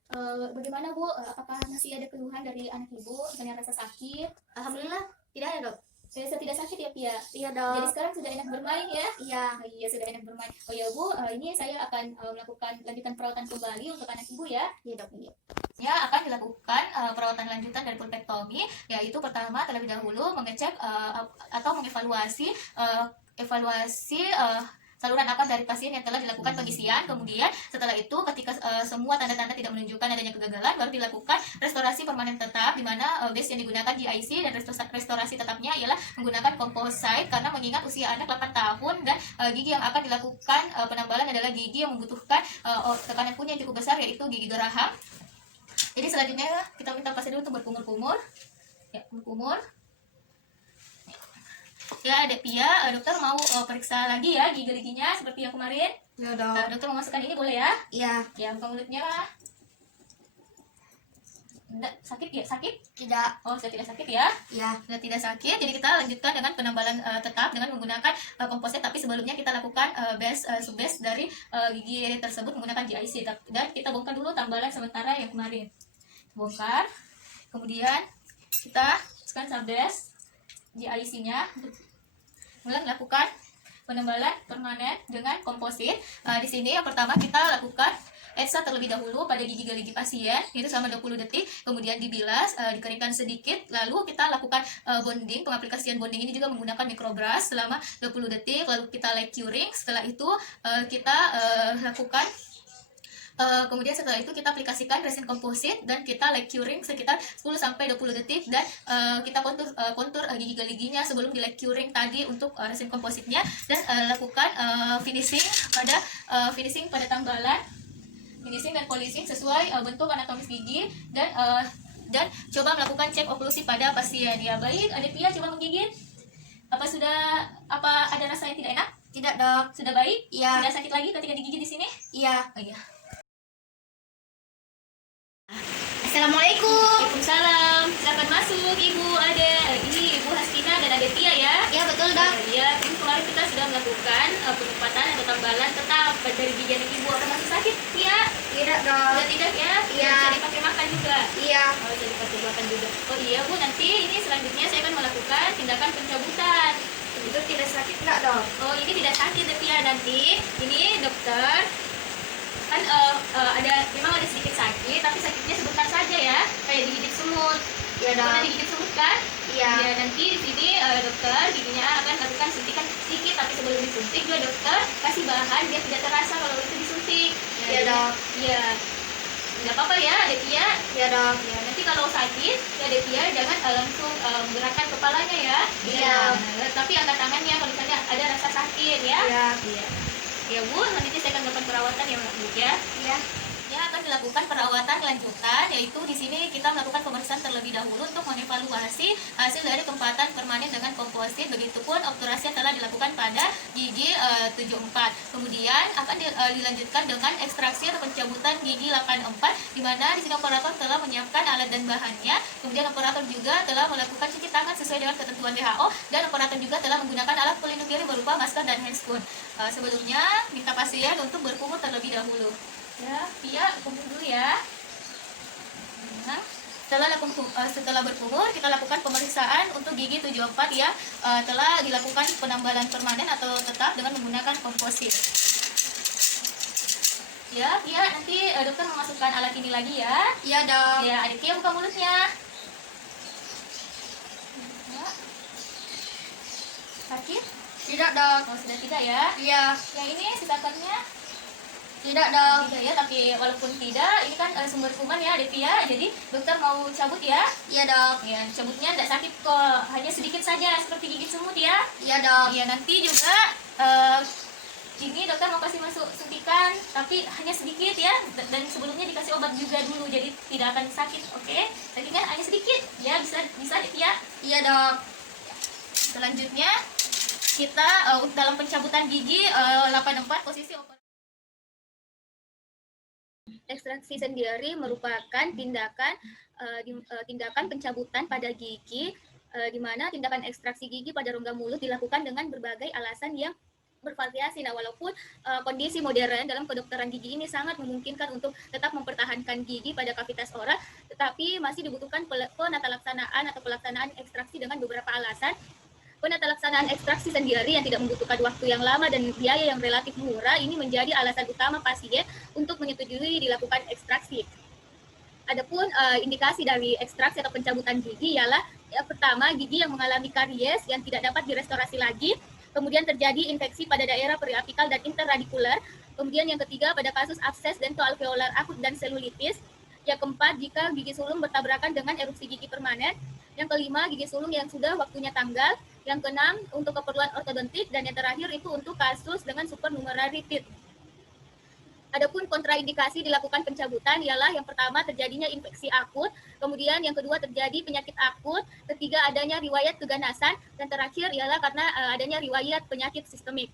Bagaimana Bu? Apakah masih ada keluhan dari anak Ibu? Misalnya rasa sakit? Alhamdulillah tidak ada dok. Saya tidak sakit ya Pia? Iya dok. Jadi sekarang sudah enak bermain ya? Iya. Iya sudah enak bermain. Oh ya Bu, ini saya akan melakukan lanjutan perawatan kembali untuk anak Ibu ya? Iya dok. Iya. Ya, akan dilakukan perawatan lanjutan dari pulpektomi, yaitu pertama terlebih dahulu mengecek atau mengevaluasi saluran akar dari pasien yang telah dilakukan pengisian. Kemudian setelah itu ketika semua tanda-tanda tidak menunjukkan adanya kegagalan, baru dilakukan restorasi permanen tetap, di mana base yang digunakan GIC, dan restorasi tetapnya ialah menggunakan composite karena mengingat usia anak 8 tahun dan gigi yang akan dilakukan penambalan adalah gigi yang membutuhkan tekanan kunyah yang cukup besar, yaitu gigi geraham. Jadi selanjutnya kita minta pasien dulu untuk berkumur-kumur. Ya, kumur. Ya, Dek Pia, dokter mau periksa lagi ya gigi-giginya seperti yang kemarin. Ya, dok. Dokter memasukkan ini boleh ya? Iya. Ya, buka mulutnya. Enggak sakit ya? Sakit? Tidak. Oh, sudah tidak sakit ya? Ya. Sudah tidak sakit. Jadi kita lanjutkan dengan penambalan tetap dengan menggunakan komposit, tapi sebelumnya kita lakukan subbase dari gigi tersebut menggunakan GIC. Dan kita bongkar dulu tambalan sementara yang kemarin. Bongkar. Kemudian kita masukkan subbase GIC-nya untuk mulai melakukan penembalan permanen dengan komposit. Di sini yang pertama kita lakukan etsa terlebih dahulu pada gigi pasien itu selama 20 detik, kemudian dibilas, dikeringkan sedikit, lalu kita lakukan bonding. Pengaplikasian bonding ini juga menggunakan microbrush selama 20 detik, lalu kita light curing. Setelah itu kita lakukan kemudian setelah itu kita aplikasikan resin komposit dan kita light curing sekitar 10-20 detik, dan kita kontur gigi-giginya sebelum di light curing tadi untuk resin kompositnya, dan lakukan finishing pada tambalan, finishing dan polishing sesuai bentuk anatomis gigi, dan coba melakukan cek oklusi pada pasien. Ya baik, Aditya coba menggigit. Apa ada rasa yang tidak enak? Tidak, Dok. Sudah baik? Iya. Tidak sakit lagi ketika digigit di sini? Iya. Oh iya. Assalamualaikum. Waalaikumsalam. Silakan masuk Ibu Ade. Ini Ibu Hastina dan Adetia ya. Ya, betul, Dok. Iya, ini kemarin kita sudah melakukan penempatan atau tambalan tetap dari gigi anak Ibu. Apa masih sakit? Iya. Tidak, Dok. Sudah tidak ya? Iya. Bisa dipakai makan juga. Iya. Oh, bisa dipakai makan juga. Oh iya Bu, nanti ini selanjutnya saya akan melakukan tindakan pencabutan. Itu tidak sakit enggak, Dok? Oh, ini tidak sakit Detia. Nanti ini dokter kan memang ada sedikit sakit, tapi sakitnya sebentar saja ya, kayak digigit semut. Iya, Dok. Pernah digigit semut kan? Iya. Ya, nanti di sini dokter giginya akan lakukan suntikan sedikit, tapi sebelum disuntik juga dokter kasih bahan biar tidak terasa kalau itu disuntik. Iya, Dok. Iya. Nggak apa-apa ya, Detia. Iya, Dok. Ya, nanti kalau sakit, ya Detia jangan langsung menggerakkan kepalanya ya. Iya. Tapi angkat tangannya kalau misalnya ada rasa sakit ya. Iya. Iya. Ya Bu, nanti saya akan melakukan perawatan ya Bu ya. Iya. Ya, akan dilakukan perawatan lanjutan, yaitu di sini kita melakukan pemeriksaan terlebih dahulu untuk mengevaluasi hasil dari tempatan permanen dengan komposit. Begitupun obturasi yang telah dilakukan pada gigi 74. Kemudian akan dilanjutkan dengan ekstraksi atau pencabutan gigi 84, di mana di sini operator telah menyiapkan alat dan bahannya. Kemudian operator juga telah melakukan cuci tangan sesuai dengan ketentuan WHO, dan operator juga telah menggunakan alat pelindung diri berupa masker dan handscoon. Sebelumnya minta pasien untuk berkumur terlebih dahulu. Ya, Pia, kumpul dulu ya. Nah, setelah berkumur, kita lakukan pemeriksaan untuk gigi 74 ya. Telah dilakukan penambalan permanen atau tetap dengan menggunakan komposit. Ya, Pia, nanti dokter memasukkan alat ini lagi ya. Iya, Dok. Ya, Aditya buka mulutnya. Ya. Sakit? Tidak, Dok. Oh, sudah tidak ya. Iya. Yang ini sisakannya. Tidak, Dok. Tidak ya, tapi walaupun tidak, ini kan sumber kuman ya, Devia. Jadi dokter mau cabut ya. Iya, Dok. Ya, cabutnya tidak sakit kok, hanya sedikit saja seperti gigit semut ya. Iya, Dok. Ya, nanti juga ini dokter mau kasih masuk suntikan, tapi hanya sedikit ya. Dan sebelumnya dikasih obat juga dulu, jadi tidak akan sakit, oke? Sakitnya hanya sedikit, ya bisa Devia. Iya, Dok. Selanjutnya kita dalam pencabutan gigi 84 posisi operasi. Ekstraksi sendiri merupakan tindakan pencabutan pada gigi, di mana tindakan ekstraksi gigi pada rongga mulut dilakukan dengan berbagai alasan yang bervariasi. Nah, walaupun kondisi modern dalam kedokteran gigi ini sangat memungkinkan untuk tetap mempertahankan gigi pada kavitas oral, tetapi masih dibutuhkan penatalaksanaan atau pelaksanaan ekstraksi dengan beberapa alasan. Penatalaksanaan ekstraksi sendiri yang tidak membutuhkan waktu yang lama dan biaya yang relatif murah ini menjadi alasan utama pasien untuk menyetujui dilakukan ekstraksi. Adapun indikasi dari ekstraksi atau pencabutan gigi ialah pertama, gigi yang mengalami karies yang tidak dapat direstorasi lagi, kemudian terjadi infeksi pada daerah periapikal dan interradikular, kemudian yang ketiga pada kasus abses dentoalveolar akut dan selulitis, yang keempat jika gigi sulung bertabrakan dengan erupsi gigi permanen, yang kelima gigi sulung yang sudah waktunya tanggal, yang keenam untuk keperluan ortodontik, dan yang terakhir itu untuk kasus dengan supernumerary teeth. Adapun kontraindikasi dilakukan pencabutan ialah yang pertama terjadinya infeksi akut, kemudian yang kedua terjadi penyakit akut, ketiga adanya riwayat keganasan, dan terakhir ialah karena adanya riwayat penyakit sistemik.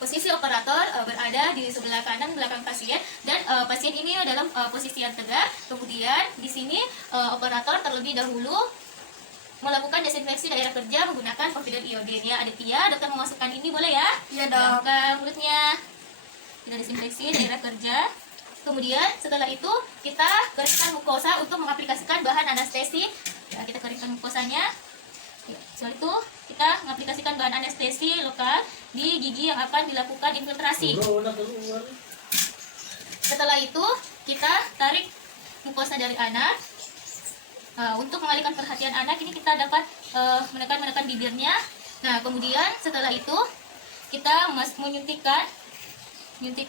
Posisi operator berada di sebelah kanan belakang pasien dan pasien ini dalam posisi yang tegak. Kemudian di sini operator terlebih dahulu melakukan desinfeksi daerah kerja menggunakan povidone iodine ya. Ada Tia, dokter memasukkan ini boleh ya? Iya, Dok. Buka mulutnya. Kita desinfeksi daerah kerja. Kemudian setelah itu kita keringkan mukosa untuk mengaplikasikan bahan anestesi. Ya, kita keringkan mukosanya. Ya, setelah itu kita mengaplikasikan bahan anestesi lokal di gigi yang akan dilakukan infiltrasi. Setelah itu kita tarik mukosa dari anak. Untuk mengalihkan perhatian anak ini kita dapat menekan bibirnya. Nah, kemudian setelah itu kita menyuntikkan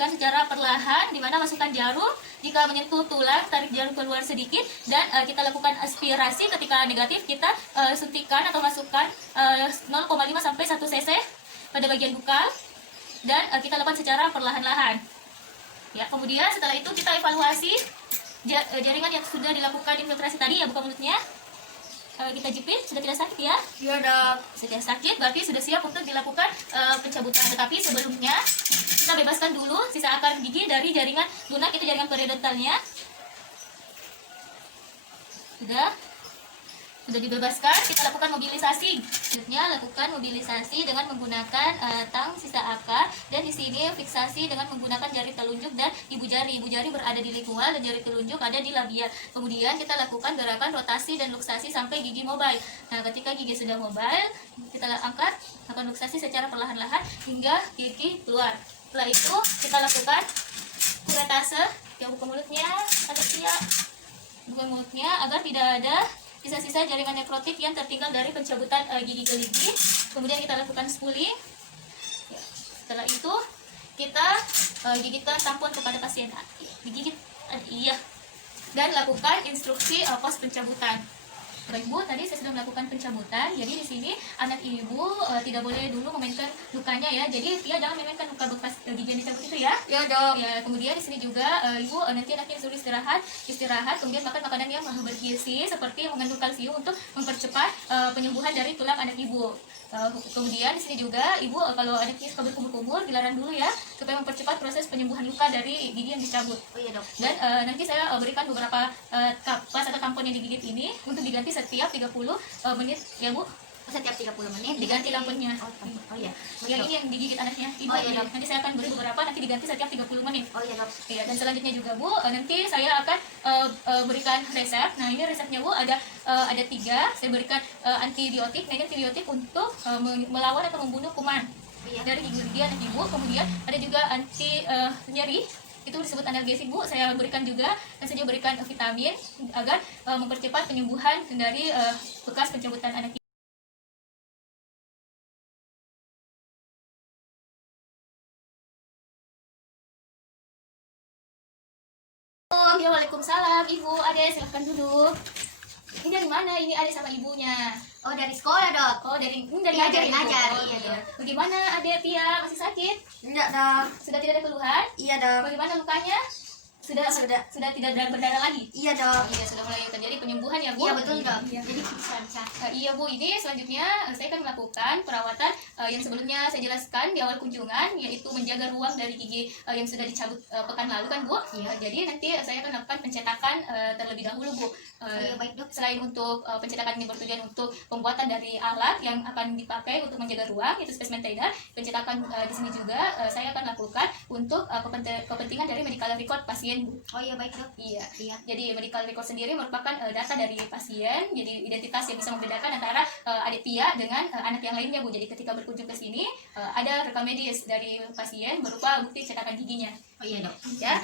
secara perlahan, di mana masukkan jarum. Jika menyentuh tulang, tarik jarum keluar sedikit dan kita lakukan aspirasi. Ketika negatif, kita suntikan atau masukkan 0,5 sampai 1 cc pada bagian bukal dan kita lakukan secara perlahan-lahan. Ya, kemudian setelah itu kita evaluasi jaringan yang sudah dilakukan infiltrasi tadi ya, buka mulutnya. Kita jepit, sudah tidak sakit ya? Iya, Dok. Sudah sakit, berarti sudah siap untuk dilakukan pencabutan. Tetapi sebelumnya kita bebaskan dulu sisa akar gigi dari jaringan lunak, itu jaringan periodontalnya. Sudah dibebaskan, kita lakukan mobilisasi. Selanjutnya lakukan mobilisasi dengan menggunakan tang sisa akar, dan di sini fiksasi dengan menggunakan jari telunjuk dan ibu jari. Ibu jari berada di lingual dan jari telunjuk ada di labia. Kemudian kita lakukan gerakan rotasi dan luksasi sampai gigi mobile. Nah, ketika gigi sudah mobile, kita angkat, lakukan luksasi secara perlahan-lahan hingga gigi keluar. Setelah itu kita lakukan kuretase. Yang buka mulutnya, buka mulutnya agar tidak ada sisa-sisa jaringan nekrotik yang tertinggal dari pencabutan gigi ke gigi. Kemudian kita lakukan spooling. Ya, setelah itu kita gigitkan tampon kepada pasien. Digigit, iya. Dan lakukan instruksi pos pencabutan. Baik Bu, tadi saya sudah melakukan pencabutan. Jadi di sini anak Ibu tidak boleh dulu memainkan lukanya ya. Jadi Tia jangan memainkan luka bekas gigi yang dicabut itu ya. Iya, Dok. Ya, kemudian di sini juga Ibu nanti anaknya disuruh istirahat, kemudian makan makanan yang bergizi seperti yang mengandung kalsium untuk mempercepat penyembuhan dari tulang anak Ibu. Kemudian di sini juga Ibu kalau anaknya suka berkumur-kumur, dilarang dulu ya supaya mempercepat proses penyembuhan luka dari gigi yang dicabut. Oh iya, Dok. Dan nanti saya berikan beberapa kapas atau tampon yang digigit ini untuk diganti setiap 30 menit ya Bu. Setiap 30 menit Diganti lampunya. Oh iya. Yang ini yang digigit anaknya Ibu. Oh, iya, Dok. Nanti saya akan beri beberapa, nanti diganti setiap 30 menit. Oh iya, Dok. Iya, dan selanjutnya juga Bu, nanti saya akan berikan resep. Nah, ini resepnya Bu ada 3. Saya berikan antibiotik untuk melawan atau membunuh kuman dari gigi anak Ibu. Kemudian ada juga anti nyeri, itu disebut analgesik Bu. Saya berikan juga, dan saya juga berikan vitamin agar mempercepat penyembuhan dari bekas pencabutan anak Ibu. Ya, waalaikumsalam Ibu. Ade, silahkan duduk. Ini dari mana? Ini Ade sama ibunya. Oh, dari sekolah, Dok. Oh, dari Iya, dari Ibu. ngajar, Oh, iya, iya. Dok. Bagaimana Ade Tia? Masih sakit? Enggak, Dok. Sudah tidak ada keluhan? Iya, Dok. Bagaimana lukanya? Sudah tidak berdarah lagi? Iya, Dok. Iya, sudah mulai terjadi penyembuhan ya Bu? Iya, betul, Dok. Iya. Jadi bisa. Iya Bu, ini selanjutnya saya akan melakukan perawatan yang sebelumnya saya jelaskan di awal kunjungan, yaitu menjaga ruang dari gigi yang sudah dicabut pekan lalu kan Bu. Iya. Jadi nanti saya akan melakukan pencetakan terlebih dahulu Bu. Iya, baik, Dok. Selain untuk pencetakan ini bertujuan untuk pembuatan dari alat yang akan dipakai untuk menjaga ruang, itu spesimen trader. Pencetakan di sini juga saya akan lakukan untuk kepentingan dari medical record pasien Bu. Oh iya, baik, Dok. Iya. Iya. Jadi medical record sendiri merupakan data dari pasien, jadi identitas yang bisa membedakan antara adik Tia dengan anak yang lainnya Bu. Jadi ketika berkunjung ke sini ada rekam medis dari pasien berupa bukti cetakan giginya. Oh iya, Dok. Ya,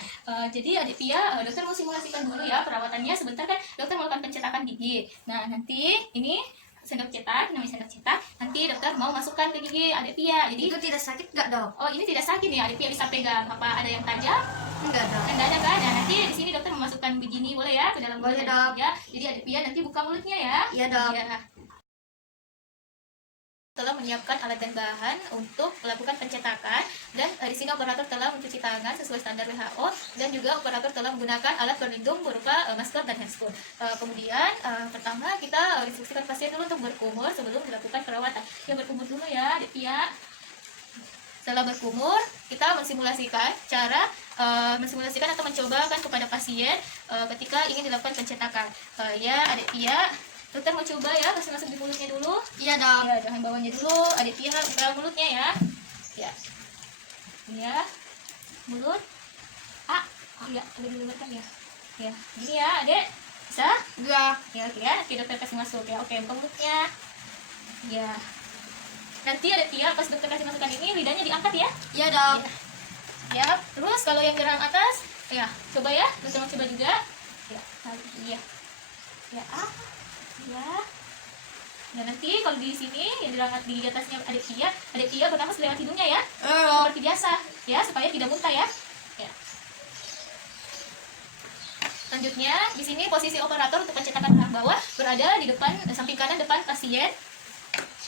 jadi adik Tia, dokter mau simulasikan dulu ya perawatannya. Sebentar kan dokter melakukan pencetakan gigi. Nah, nanti ini sendok cetak, namanya sendok cetak. Nanti dokter mau masukkan ke gigi adik Tia. Jadi Itu tidak sakit enggak, Dok? oh, ini tidak sakit nih, adik Tia bisa pegang. Apa ada yang tajam? Enggak, Dok. Enggak ada kan? Nah, nanti di sini dokter memasukkan begini boleh ya ke dalam mulut Boleh, adik Dok. Tia. Jadi adik Tia nanti buka mulutnya ya. Iya, Dok. Iya. Telah menyiapkan alat dan bahan untuk melakukan pencetakan, dan di sini operator telah mencuci tangan sesuai standar WHO, dan juga operator telah menggunakan alat pelindung berupa masker dan handscoon. Kemudian pertama kita instruksikan pasien dulu untuk berkumur sebelum dilakukan perawatan. Ya, berkumur dulu ya, Tia. Setelah berkumur, kita mensimulasikan atau mencobakan kepada pasien ketika ingin dilakukan pencetakan. Ya, Adik Tia, dokter mau coba ya, masuk di mulutnya dulu. Iya dong. Ya, jangan bawahnya dulu. Adik Tia buka mulutnya ya. Ya. Ya. Mulut. Ya, boleh didengarkan ya. Ya, gini ya, Adik. Bisa? Iya. Ya, oke ya. Nanti dokter kasih masuk ya. Oke, buka mulutnya. Ya. Nanti Adik Tia pas dokter kasih masukan ini lidahnya diangkat ya. Iya dong. Ya. Terus kalau yang gerang atas, ya, coba ya. Dokter mau coba juga. Ya, iya. Ya, ya. Nah, nanti kalau di sini yang diangkat di atasnya Adik Tia bernapas lewat hidungnya ya. Seperti biasa ya, supaya tidak muntah ya. Ya. Selanjutnya, di sini posisi operator untuk pencetakan rahang bawah berada di depan samping kanan depan pasien.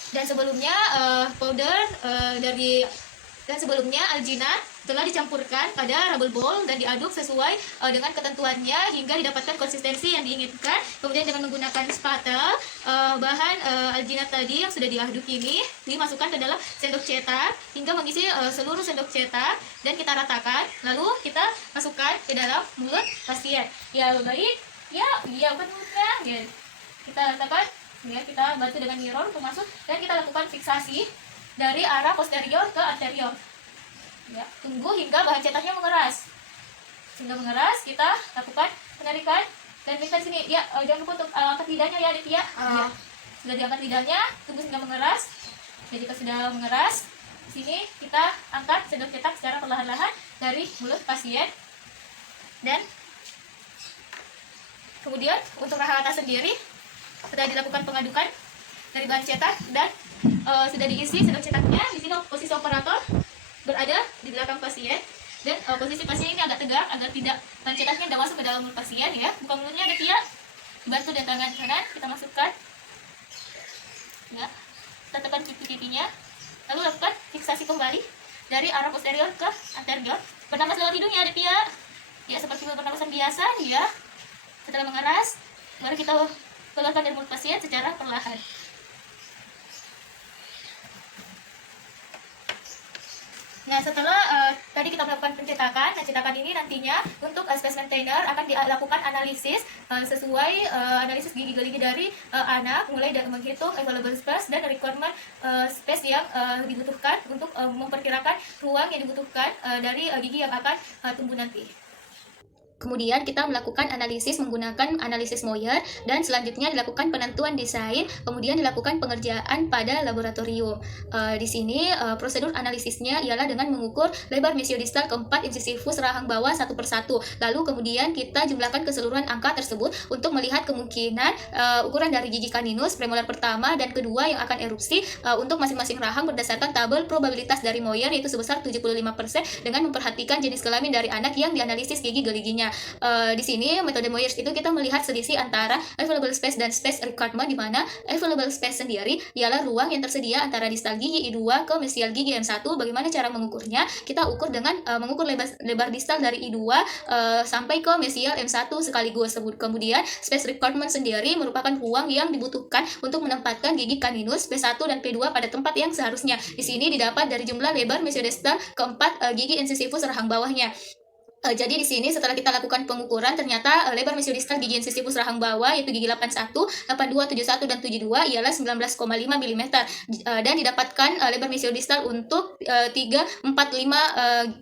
Dan sebelumnya sebelumnya alginat telah dicampurkan pada rubber ball dan diaduk sesuai dengan ketentuannya hingga didapatkan konsistensi yang diinginkan. Kemudian dengan menggunakan spatel, bahan alginat tadi yang sudah diaduk ini dimasukkan ke dalam sendok cetak hingga mengisi seluruh sendok cetak dan kita ratakan. Lalu kita masukkan ke dalam mulut pasien. Ya, baik. Ya, bukan mulutnya. Ya. Kita ratakan. Ya, kita bantu dengan mirror untuk masuk dan kita lakukan fiksasi dari arah posterior ke anterior. Ya, tunggu hingga bahan cetaknya mengeras. Sehingga mengeras, kita lakukan penarikan dan minta di sini. Ya, jangan lupa untuk angkat lidahnya ya, Adik Tia. Ya. Sudah diangkat lidahnya, tunggu hingga mengeras. Jadi jika sudah mengeras, di sini kita angkat sendok cetak secara perlahan-lahan dari mulut pasien. Dan kemudian untuk rahang atas sendiri sudah dilakukan pengadukan dari bahan cetak dan sudah diisi sendok cetaknya. Di sini posisi operator berada di belakang pasien dan posisi pasien ini agak tegak agar tidak bahan cetaknya tidak masuk ke dalam mulut pasien ya. Buka mulutnya Adik Tia, dibantu dengan tangan kanan kita masukkan. Ya, kita tekan pipi-pipinya, lalu lakukan fiksasi kembali dari arah posterior ke anterior. Bernapas lewat hidung ya Adik Tia. Ya, seperti pernapasan biasa ya. Setelah mengeras, baru kita keluarkan dari mulut pasien secara perlahan. Nah, setelah tadi kita melakukan pencetakan, cetakan ini nantinya untuk space maintainer akan dilakukan analisis sesuai analisis gigi-gigi dari anak, mulai dari menghitung available space dan requirement space yang dibutuhkan untuk memperkirakan ruang yang dibutuhkan dari gigi yang akan tumbuh nanti. Kemudian kita melakukan analisis menggunakan analisis Moyer dan selanjutnya dilakukan penentuan desain, kemudian dilakukan pengerjaan pada laboratorium. Di sini prosedur analisisnya ialah dengan mengukur lebar mesiodistal keempat incisifus rahang bawah satu persatu. Lalu kemudian kita jumlahkan keseluruhan angka tersebut untuk melihat kemungkinan ukuran dari gigi kaninus premolar pertama dan kedua yang akan erupsi untuk masing-masing rahang berdasarkan tabel probabilitas dari Moyer yaitu sebesar 75% dengan memperhatikan jenis kelamin dari anak yang dianalisis gigi geliginya. Di sini metode Moyers itu kita melihat selisih antara available space dan space requirement, di mana available space sendiri ialah ruang yang tersedia antara distal gigi I2 ke mesial gigi M1. Bagaimana cara mengukurnya? Kita ukur dengan mengukur lebar distal dari I2 sampai ke mesial M1 sekaligus. Kemudian space requirement sendiri merupakan ruang yang dibutuhkan untuk menempatkan gigi kaninus P1 dan P2 pada tempat yang seharusnya. Di sini didapat dari jumlah lebar mesiodistal keempat gigi incisifus rahang bawahnya. Jadi di sini setelah kita lakukan pengukuran ternyata lebar mesiodistal gigi incisifus rahang bawah yaitu gigi 81, 82, 71 dan 72 ialah 19,5 mm dan didapatkan lebar mesiodistal untuk 3, 4, 5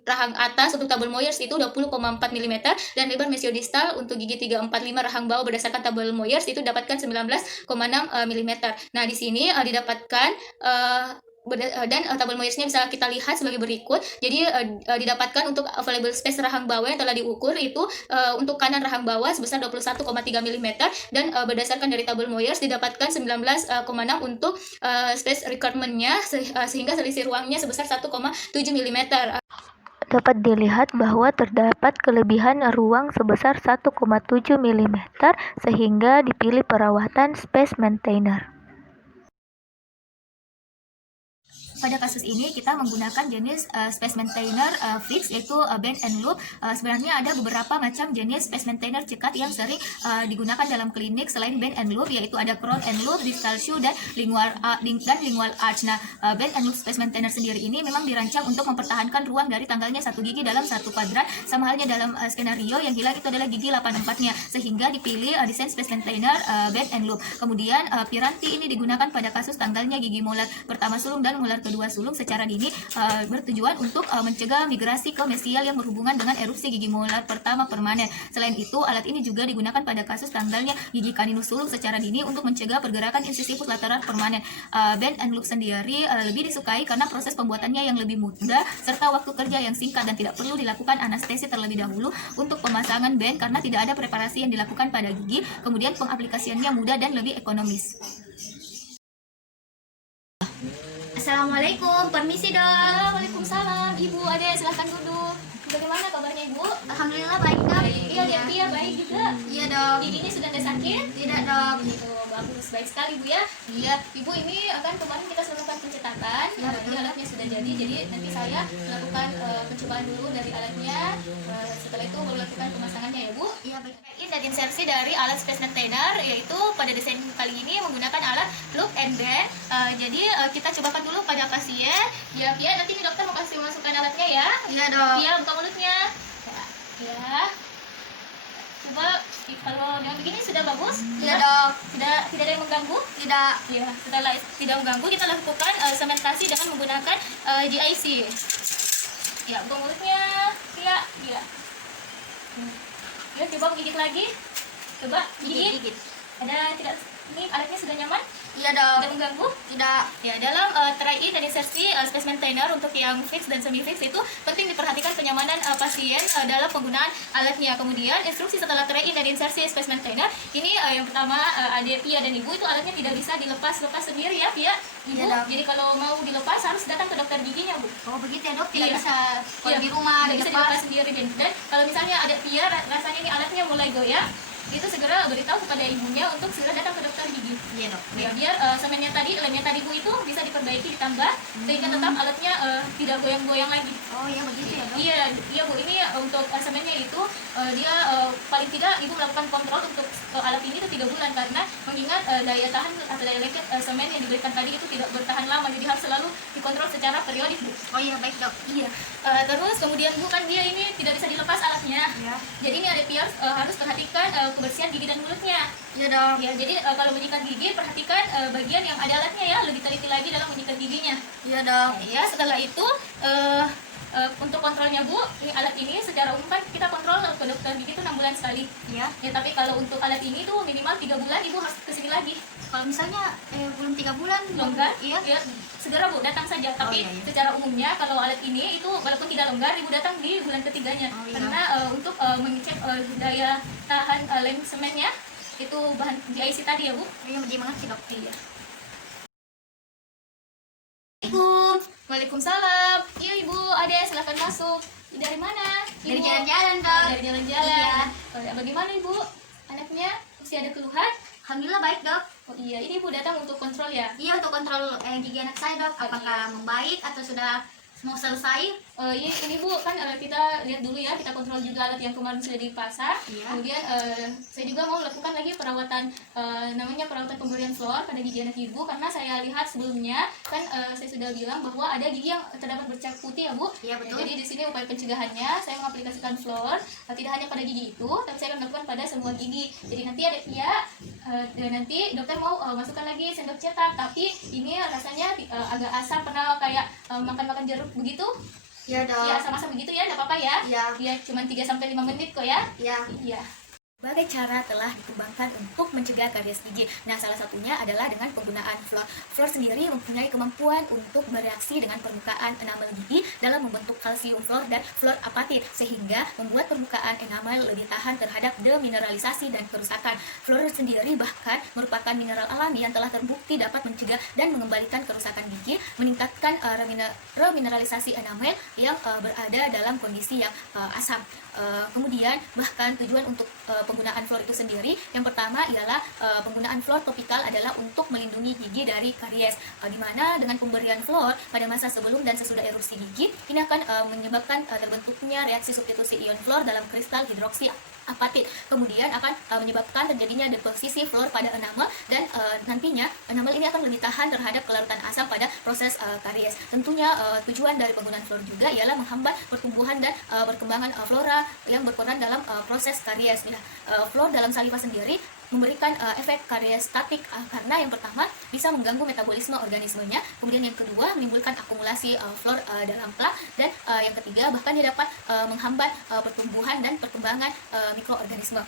rahang atas untuk tabel Moyers itu 20,4 mm dan lebar mesiodistal untuk gigi 3, 4, 5 rahang bawah berdasarkan tabel Moyers itu dapatkan 19,6 mm. Nah, di sini didapatkan dan tabel Moyersnya bisa kita lihat sebagai berikut. Jadi didapatkan untuk available space rahang bawah yang telah diukur itu untuk kanan rahang bawah sebesar 21,3 mm dan berdasarkan dari tabel Moyers didapatkan 19,6 untuk space requirement-nya sehingga selisih ruangnya sebesar 1,7 mm. Dapat dilihat bahwa terdapat kelebihan ruang sebesar 1,7 mm sehingga dipilih perawatan space maintainer. Pada kasus ini kita menggunakan jenis space maintainer fix, yaitu bend and loop. Sebenarnya ada beberapa macam jenis space maintainer cekat yang sering digunakan dalam klinik selain bend and loop, yaitu ada crown and loop, distal shoe, dan lingual arch. Nah, bend and loop space maintainer sendiri ini memang dirancang untuk mempertahankan ruang dari tanggalnya satu gigi dalam satu kuadrat, sama halnya dalam skenario yang hilang itu adalah gigi 84-nya, sehingga dipilih desain space maintainer bend and loop. Kemudian piranti ini digunakan pada kasus tanggalnya gigi molar pertama sulung dan molar kedua sulung secara dini, bertujuan untuk mencegah migrasi ke mesial yang berhubungan dengan erupsi gigi molar pertama permanen. Selain itu, alat ini juga digunakan pada kasus tanggalnya gigi kaninus sulung secara dini untuk mencegah pergerakan insisifus lateral permanen. Bend and loop sendiri lebih disukai karena proses pembuatannya yang lebih mudah serta waktu kerja yang singkat dan tidak perlu dilakukan anestesi terlebih dahulu untuk pemasangan band karena tidak ada preparasi yang dilakukan pada gigi. Kemudian pengaplikasiannya mudah dan lebih ekonomis. Assalamualaikum, permisi dok. Waalaikumsalam, Ibu Ade, silahkan duduk. Bagaimana kabarnya Ibu? Alhamdulillah baik dok. Iya, Devia baik juga. Iya dok. Giginya sudah ada sakit? Tidak dok. Gitu, bagus, baik sekali Bu ya. Iya, Ibu ini akan kemarin kita melakukan pencetakan. Ya, Ini alatnya sudah jadi nanti saya melakukan pencobaan dulu dari alatnya. Setelah itu baru lakukan pemasangannya ya Bu. Iya baik. Ini dan insersi dari alat space maintainer, yaitu pada desain kali ini menggunakan alat loop and bend. Jadi kita cobakan dulu pada pasien. Ya, nanti ini dokter mau kasih masukan alatnya ya. Iya dok. Iya, buka mulutnya. Ya. Coba kalau dengan begini sudah bagus? Iya dok. Tidak ada yang mengganggu? Tidak. Ya, setelah tidak mengganggu kita lakukan sementasi dengan menggunakan GIC. Ya, buka mulutnya. Iya. Ya, coba gigit lagi. Coba gigit. Ada tidak? Ini alatnya sudah nyaman? Iya dok. Tidak mengganggu? Tidak. Ya, dalam try-in dan insersi space maintainer untuk yang fix dan semi fix itu penting diperhatikan kenyamanan pasien dalam penggunaan alatnya. Kemudian instruksi setelah try-in dan insersi space maintainer ini yang pertama, adik Pia dan Ibu itu alatnya tidak bisa dilepas sendiri ya Pia, Ibu. Iya, dok. Jadi kalau mau dilepas harus datang ke dokter giginya Bu. Oh begitu ya dok. Tidak Iya. bisa kalau Iya, di rumah tidak bisa dilepas. dilepas sendiri. Dan kalau misalnya ada Pia rasanya ini alatnya mulai goyah, itu segera beritahu kepada ibunya untuk segera datang ke dokter gigi. Iya dok. Ya, biar semennya lemnya tadi Bu itu bisa diperbaiki, ditambah sehingga tetap alatnya tidak goyang-goyang lagi. Oh iya begitu ya dok. Iya Bu, ini untuk semennya itu dia paling tidak Ibu melakukan kontrol untuk alat ini itu 3 bulan karena mengingat daya tahan atau daya lengket semen yang diberikan tadi itu tidak bertahan lama, jadi harus selalu dikontrol secara periodik Bu. Oh iya baik dok. Iya. Terus kemudian Bu, kan dia ini tidak bisa dilepas alatnya. Iya. Jadi ini ada Pia harus perhatikan kebersihan gigi dan mulutnya. Iya dok. Ya, jadi kalau menyikat gigi perhatikan bagian yang ada alatnya ya, lebih teliti lagi dalam menyikat giginya. Iya dok. Ya, setelah itu untuk kontrolnya Bu, ini alat ini secara umum kan kita kontrol ke dokter gigi itu 6 bulan sekali. Iya. Ya, tapi kalau untuk alat ini tuh minimal 3 bulan Ibu harus kesini lagi. Kalau misalnya belum 3 bulan Longgar? Iya. Ya, segera Bu datang saja. Tapi iya. secara umumnya kalau alat ini itu walaupun tidak longgar, Ibu datang di bulan ketiganya. Oh, iya. Karena untuk mengecek daya tahan lem semennya itu bahan GIC tadi ya Bu. Iya menjadi mengerti dok. Iya. Assalamualaikum. Waalaikumsalam. Iya Ibu, Ade silahkan masuk. Dari mana? Ibu? Dari jalan-jalan dok. Dari jalan-jalan. Iya. Bagaimana Ibu? Anaknya masih ada keluhan? Alhamdulillah baik dok. Oh iya, ini Ibu datang untuk kontrol ya? Iya untuk kontrol gigi anak saya dok. Apakah membaik atau sudah mau selesai? Ini Bu, kan kita lihat dulu ya, kita kontrol juga alat yang kemarin sudah dipasang. Iya. Kemudian saya juga mau melakukan lagi perawatan, namanya perawatan pemberian fluor pada gigi anak Ibu, karena saya lihat sebelumnya kan saya sudah bilang bahwa ada gigi yang terdapat bercak putih ya Bu. Iya betul. Jadi di sini upaya pencegahannya saya mengaplikasikan fluor tidak hanya pada gigi itu, tapi saya akan melakukan pada semua gigi. Jadi nanti ada dan nanti dokter mau masukkan lagi sendok cetak, tapi ini rasanya agak asam karena kayak makan jeruk begitu. Iya dok. Ya, sama-sama begitu ya, enggak apa-apa ya. Iya. Ya, cuma 3 sampai 5 menit kok ya. Iya. Iya. Berbagai cara telah dikembangkan untuk mencegah karies gigi. Nah, salah satunya adalah dengan penggunaan fluor. Fluor sendiri mempunyai kemampuan untuk bereaksi dengan permukaan enamel gigi dalam membentuk kalsium fluor dan fluor apatit, sehingga membuat permukaan enamel lebih tahan terhadap demineralisasi dan kerusakan. Fluor sendiri bahkan merupakan mineral alami yang telah terbukti dapat mencegah dan mengembalikan kerusakan gigi, meningkatkan remineralisasi enamel yang berada dalam kondisi yang asam. Kemudian bahkan tujuan untuk penggunaan fluor itu sendiri, yang pertama ialah penggunaan fluor topikal adalah untuk melindungi gigi dari karies, di mana dengan pemberian fluor pada masa sebelum dan sesudah erosi gigi ini akan menyebabkan terbentuknya reaksi substitusi ion fluor dalam kristal hidroksi apatit, kemudian akan menyebabkan terjadinya deposisi fluor pada enamel, dan nantinya enamel ini akan lebih tahan terhadap kelarutan asam pada proses karies. Tentunya tujuan dari penggunaan fluor juga ialah menghambat pertumbuhan dan perkembangan flora yang berperan dalam proses karies. Fluor dalam saliva sendiri memberikan efek karies statik, karena yang pertama bisa mengganggu metabolisme organismenya, kemudian yang kedua menimbulkan akumulasi fluor dalam plak, dan yang ketiga bahkan dia dapat menghambat pertumbuhan dan perkembangan mikroorganisme.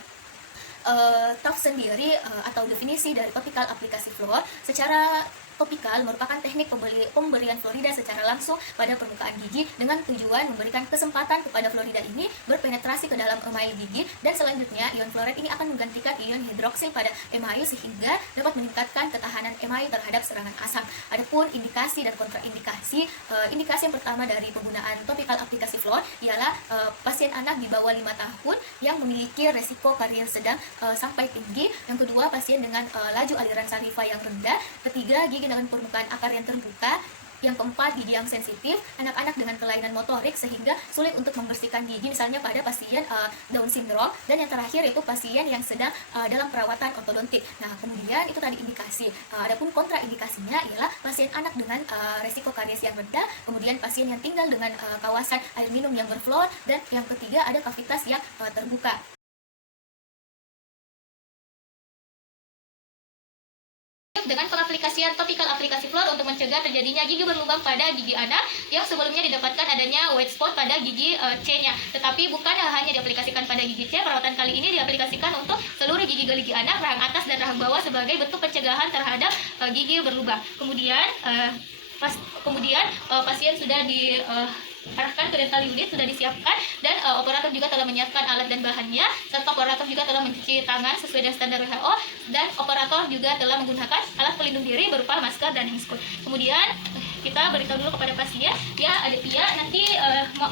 TAF sendiri atau definisi dari topikal aplikasi fluor secara topikal merupakan teknik pemberian fluorida secara langsung pada permukaan gigi dengan tujuan memberikan kesempatan kepada fluorida ini berpenetrasi ke dalam email gigi, dan selanjutnya ion fluoride ini akan menggantikan ion hidroksil pada email sehingga dapat meningkatkan ketahanan email terhadap serangan asam. Adapun indikasi dan kontraindikasi, indikasi yang pertama dari penggunaan topikal aplikasi fluor ialah pasien anak di bawah 5 tahun yang memiliki resiko karies sedang sampai tinggi, yang kedua pasien dengan laju aliran saliva yang rendah, ketiga gigi dengan permukaan akar yang terbuka, yang keempat gigi yang sensitif, anak-anak dengan kelainan motorik sehingga sulit untuk membersihkan gigi, misalnya pada pasien Down syndrome, dan yang terakhir yaitu pasien yang sedang dalam perawatan ortodontik. Nah, kemudian itu tadi indikasi. Adapun kontraindikasinya ialah pasien anak dengan resiko karies yang rendah, kemudian pasien yang tinggal dengan kawasan air minum yang berfluor, dan yang ketiga ada kavitas yang terbuka. Dengan pengaplikasian topikal aplikasi fluor untuk mencegah terjadinya gigi berlubang pada gigi anak yang sebelumnya didapatkan adanya white spot pada gigi C-nya. Tetapi bukan hanya diaplikasikan pada gigi C, perawatan kali ini diaplikasikan untuk seluruh gigi gerigi anak, rahang atas dan rahang bawah sebagai bentuk pencegahan terhadap gigi berlubang. Kemudian pasien sudah diarahkan ke dental unit, sudah disiapkan, dan operator juga telah menyiapkan alat dan bahannya, serta operator juga telah mencuci tangan sesuai dengan standar WHO, dan operator juga telah menggunakan alat pelindung diri berupa masker dan hingskut. Kemudian kita beritahu dulu kepada pasien, ya Aditya, nanti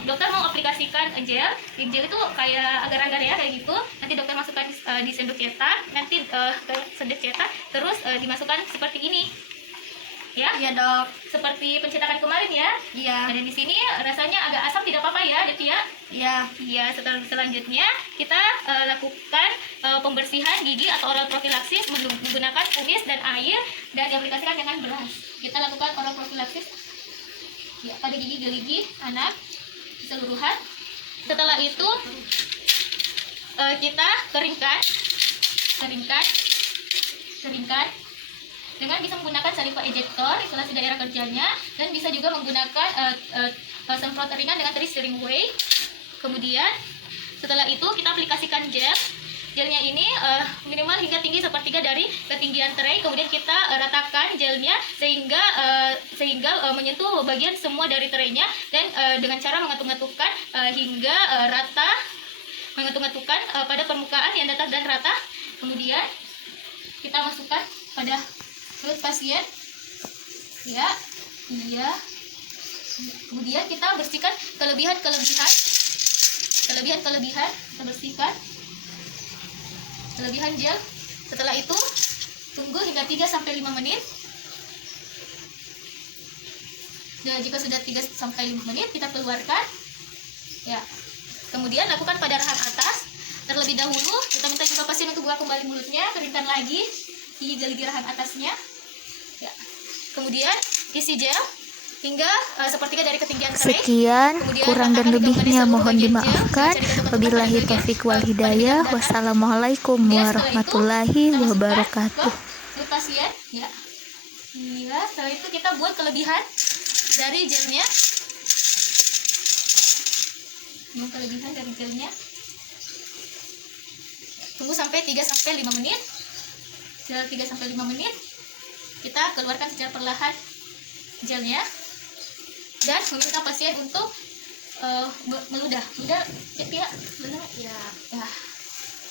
dokter mau aplikasikan gel. Gel itu kayak agar-agar ya, kayak gitu. Nanti dokter masukkan di sendok cetak, nanti ke sendok cetak, terus dimasukkan seperti ini. Ya, iya dok. Seperti pencetakan kemarin ya. Iya. Dan di sini rasanya agak asam, tidak apa-apa ya, Detia? Iya. Iya. Selanjutnya kita lakukan pembersihan gigi atau oral profilaksis menggunakan kumis dan air, dan diaplikasikan dengan beras. Kita lakukan oral profilaksis ya pada gigi gerigi anak keseluruhan. Setelah itu kita keringkan dengan bisa menggunakan saliva ejector isolasi daerah kerjanya, dan bisa juga menggunakan semprot ringan dengan teri steering way. Kemudian setelah itu kita aplikasikan gelnya ini minimal hingga tinggi sepertiga dari ketinggian tray, kemudian kita ratakan gelnya sehingga menyentuh bagian semua dari traynya, dan dengan cara mengetuk-ngetukkan hingga rata, mengetuk-ngetukkan pada permukaan yang datar dan rata. Kemudian kita masukkan pada mulut pasien, ya, iya. Kemudian kita bersihkan kelebihan, kita bersihkan kelebihan gel. Setelah itu tunggu hingga 3-5 menit. Dan jika sudah 3-5 menit kita keluarkan, ya. Kemudian lakukan pada rahang atas terlebih dahulu. Kita minta juga pasien untuk buka kembali mulutnya, keringkan lagi gigi rahang atasnya, ya. Kemudian isi gel hingga sepertiga dari ketinggian tray. Sekian, kurang dan lebihnya mohon dimaafkan. Wabillahi taufiq wal hidayah. Wassalamualaikum warahmatullahi wabarakatuh. Pasien, ya. Iya, setelah itu kita buat kelebihan dari gelnya. Ini kelebihan dari gelnya. Tunggu sampai 3-5 menit. Setelah 3-5 menit kita keluarkan secara perlahan gelnya, dan meminta pasien untuk meludah ya, benar ya.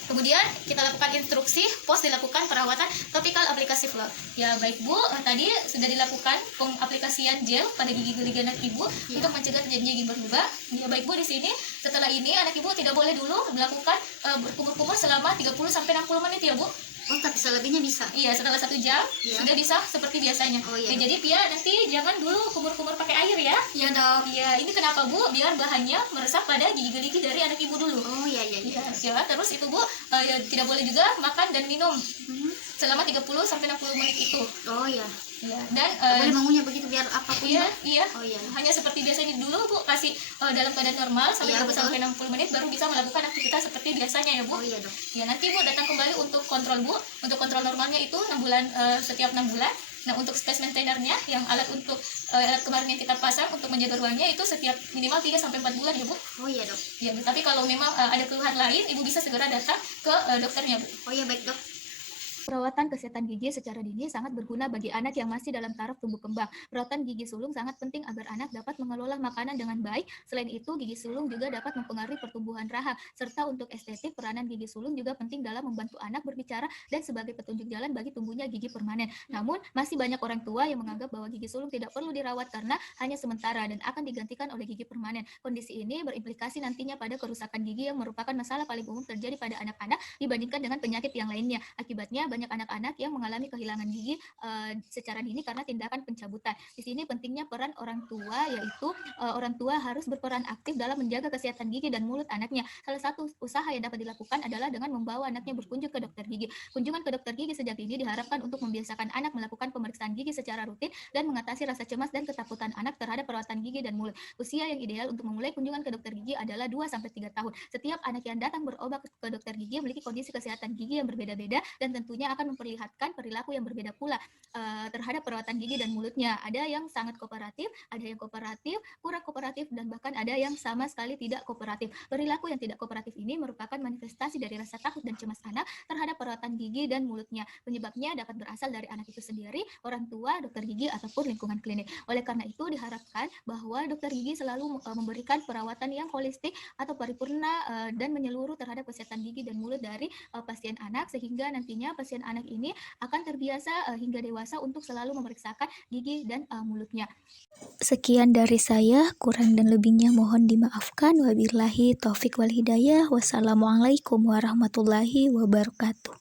Kemudian kita lakukan instruksi, pos dilakukan perawatan topikal aplikasi flor. Ya baik Bu, tadi sudah dilakukan pengaplikasian gel pada gigi anak Ibu untuk mencegah terjadinya gigi berlubang. Ya baik Bu, di sini setelah ini anak Ibu tidak boleh dulu melakukan berkumur-kumur selama 30 sampai 60 menit ya Bu. Oh, tapi selebihnya bisa. Iya, setelah 1 jam sudah bisa seperti biasanya. Oh, iya. Ya, jadi Pia nanti jangan dulu kumur-kumur pakai air ya. Iya dok. Iya, ini kenapa Bu? Biar bahannya meresap pada gigi dari anak Ibu dulu. Oh iya. Iya, ya, terus itu Bu, ya, tidak boleh juga makan dan minum selama 30 sampai 60 menit itu. Oh iya. Ya, dan Boleh mengunyah begitu biar apapun. iya, Dok? iya. Oh iya. Hanya seperti biasanya dulu Bu, kasih dalam keadaan normal sampai Iya, 30 betul. sampai 60 menit baru bisa melakukan aktivitas seperti biasanya ya Bu. Oh iya dok. Ya, nanti Bu datang kembali untuk kontrol Bu. Untuk kontrol normalnya itu 6 bulan, setiap 6 bulan. Nah, untuk space maintainernya yang alat alat kemarin yang kita pasang untuk menjaga ruangnya itu setiap minimal 3 sampai 4 bulan ya Bu. Oh iya dok. Ya, tapi kalau memang ada keluhan lain, Ibu bisa segera datang ke dokternya Bu. Oh iya baik dok. Perawatan kesehatan gigi secara dini sangat berguna bagi anak yang masih dalam taraf tumbuh kembang. Perawatan gigi sulung sangat penting agar anak dapat mengelola makanan dengan baik. Selain itu, gigi sulung juga dapat mempengaruhi pertumbuhan rahang. Serta untuk estetik, peranan gigi sulung juga penting dalam membantu anak berbicara dan sebagai petunjuk jalan bagi tumbuhnya gigi permanen. Namun, masih banyak orang tua yang menganggap bahwa gigi sulung tidak perlu dirawat karena hanya sementara dan akan digantikan oleh gigi permanen. Kondisi ini berimplikasi nantinya pada kerusakan gigi yang merupakan masalah paling umum terjadi pada anak-anak dibandingkan dengan penyakit yang lainnya. Akibatnya, banyak anak-anak yang mengalami kehilangan gigi secara dini karena tindakan pencabutan. Di sini pentingnya peran orang tua, yaitu orang tua harus berperan aktif dalam menjaga kesehatan gigi dan mulut anaknya. Salah satu usaha yang dapat dilakukan adalah dengan membawa anaknya berkunjung ke dokter gigi. Kunjungan ke dokter gigi sejak dini diharapkan untuk membiasakan anak melakukan pemeriksaan gigi secara rutin dan mengatasi rasa cemas dan ketakutan anak terhadap perawatan gigi dan mulut. Usia yang ideal untuk memulai kunjungan ke dokter gigi adalah 2-3 tahun. Setiap anak yang datang berobat ke dokter gigi memiliki kondisi kesehatan gigi yang berbeda-beda dan tentunya akan memperlihatkan perilaku yang berbeda pula terhadap perawatan gigi dan mulutnya. Ada yang sangat kooperatif, ada yang kooperatif, kurang kooperatif, dan bahkan ada yang sama sekali tidak kooperatif. Perilaku yang tidak kooperatif ini merupakan manifestasi dari rasa takut dan cemas anak terhadap perawatan gigi dan mulutnya. Penyebabnya dapat berasal dari anak itu sendiri, orang tua, dokter gigi, ataupun lingkungan klinik. Oleh karena itu diharapkan bahwa dokter gigi selalu memberikan perawatan yang holistik atau paripurna dan menyeluruh terhadap kesehatan gigi dan mulut dari pasien anak, sehingga nantinya pasien anak ini akan terbiasa hingga dewasa untuk selalu memeriksakan gigi dan mulutnya. Sekian dari saya, kurang dan lebihnya mohon dimaafkan. Wabillahi taufik wal hidayah. Wassalamualaikum warahmatullahi wabarakatuh.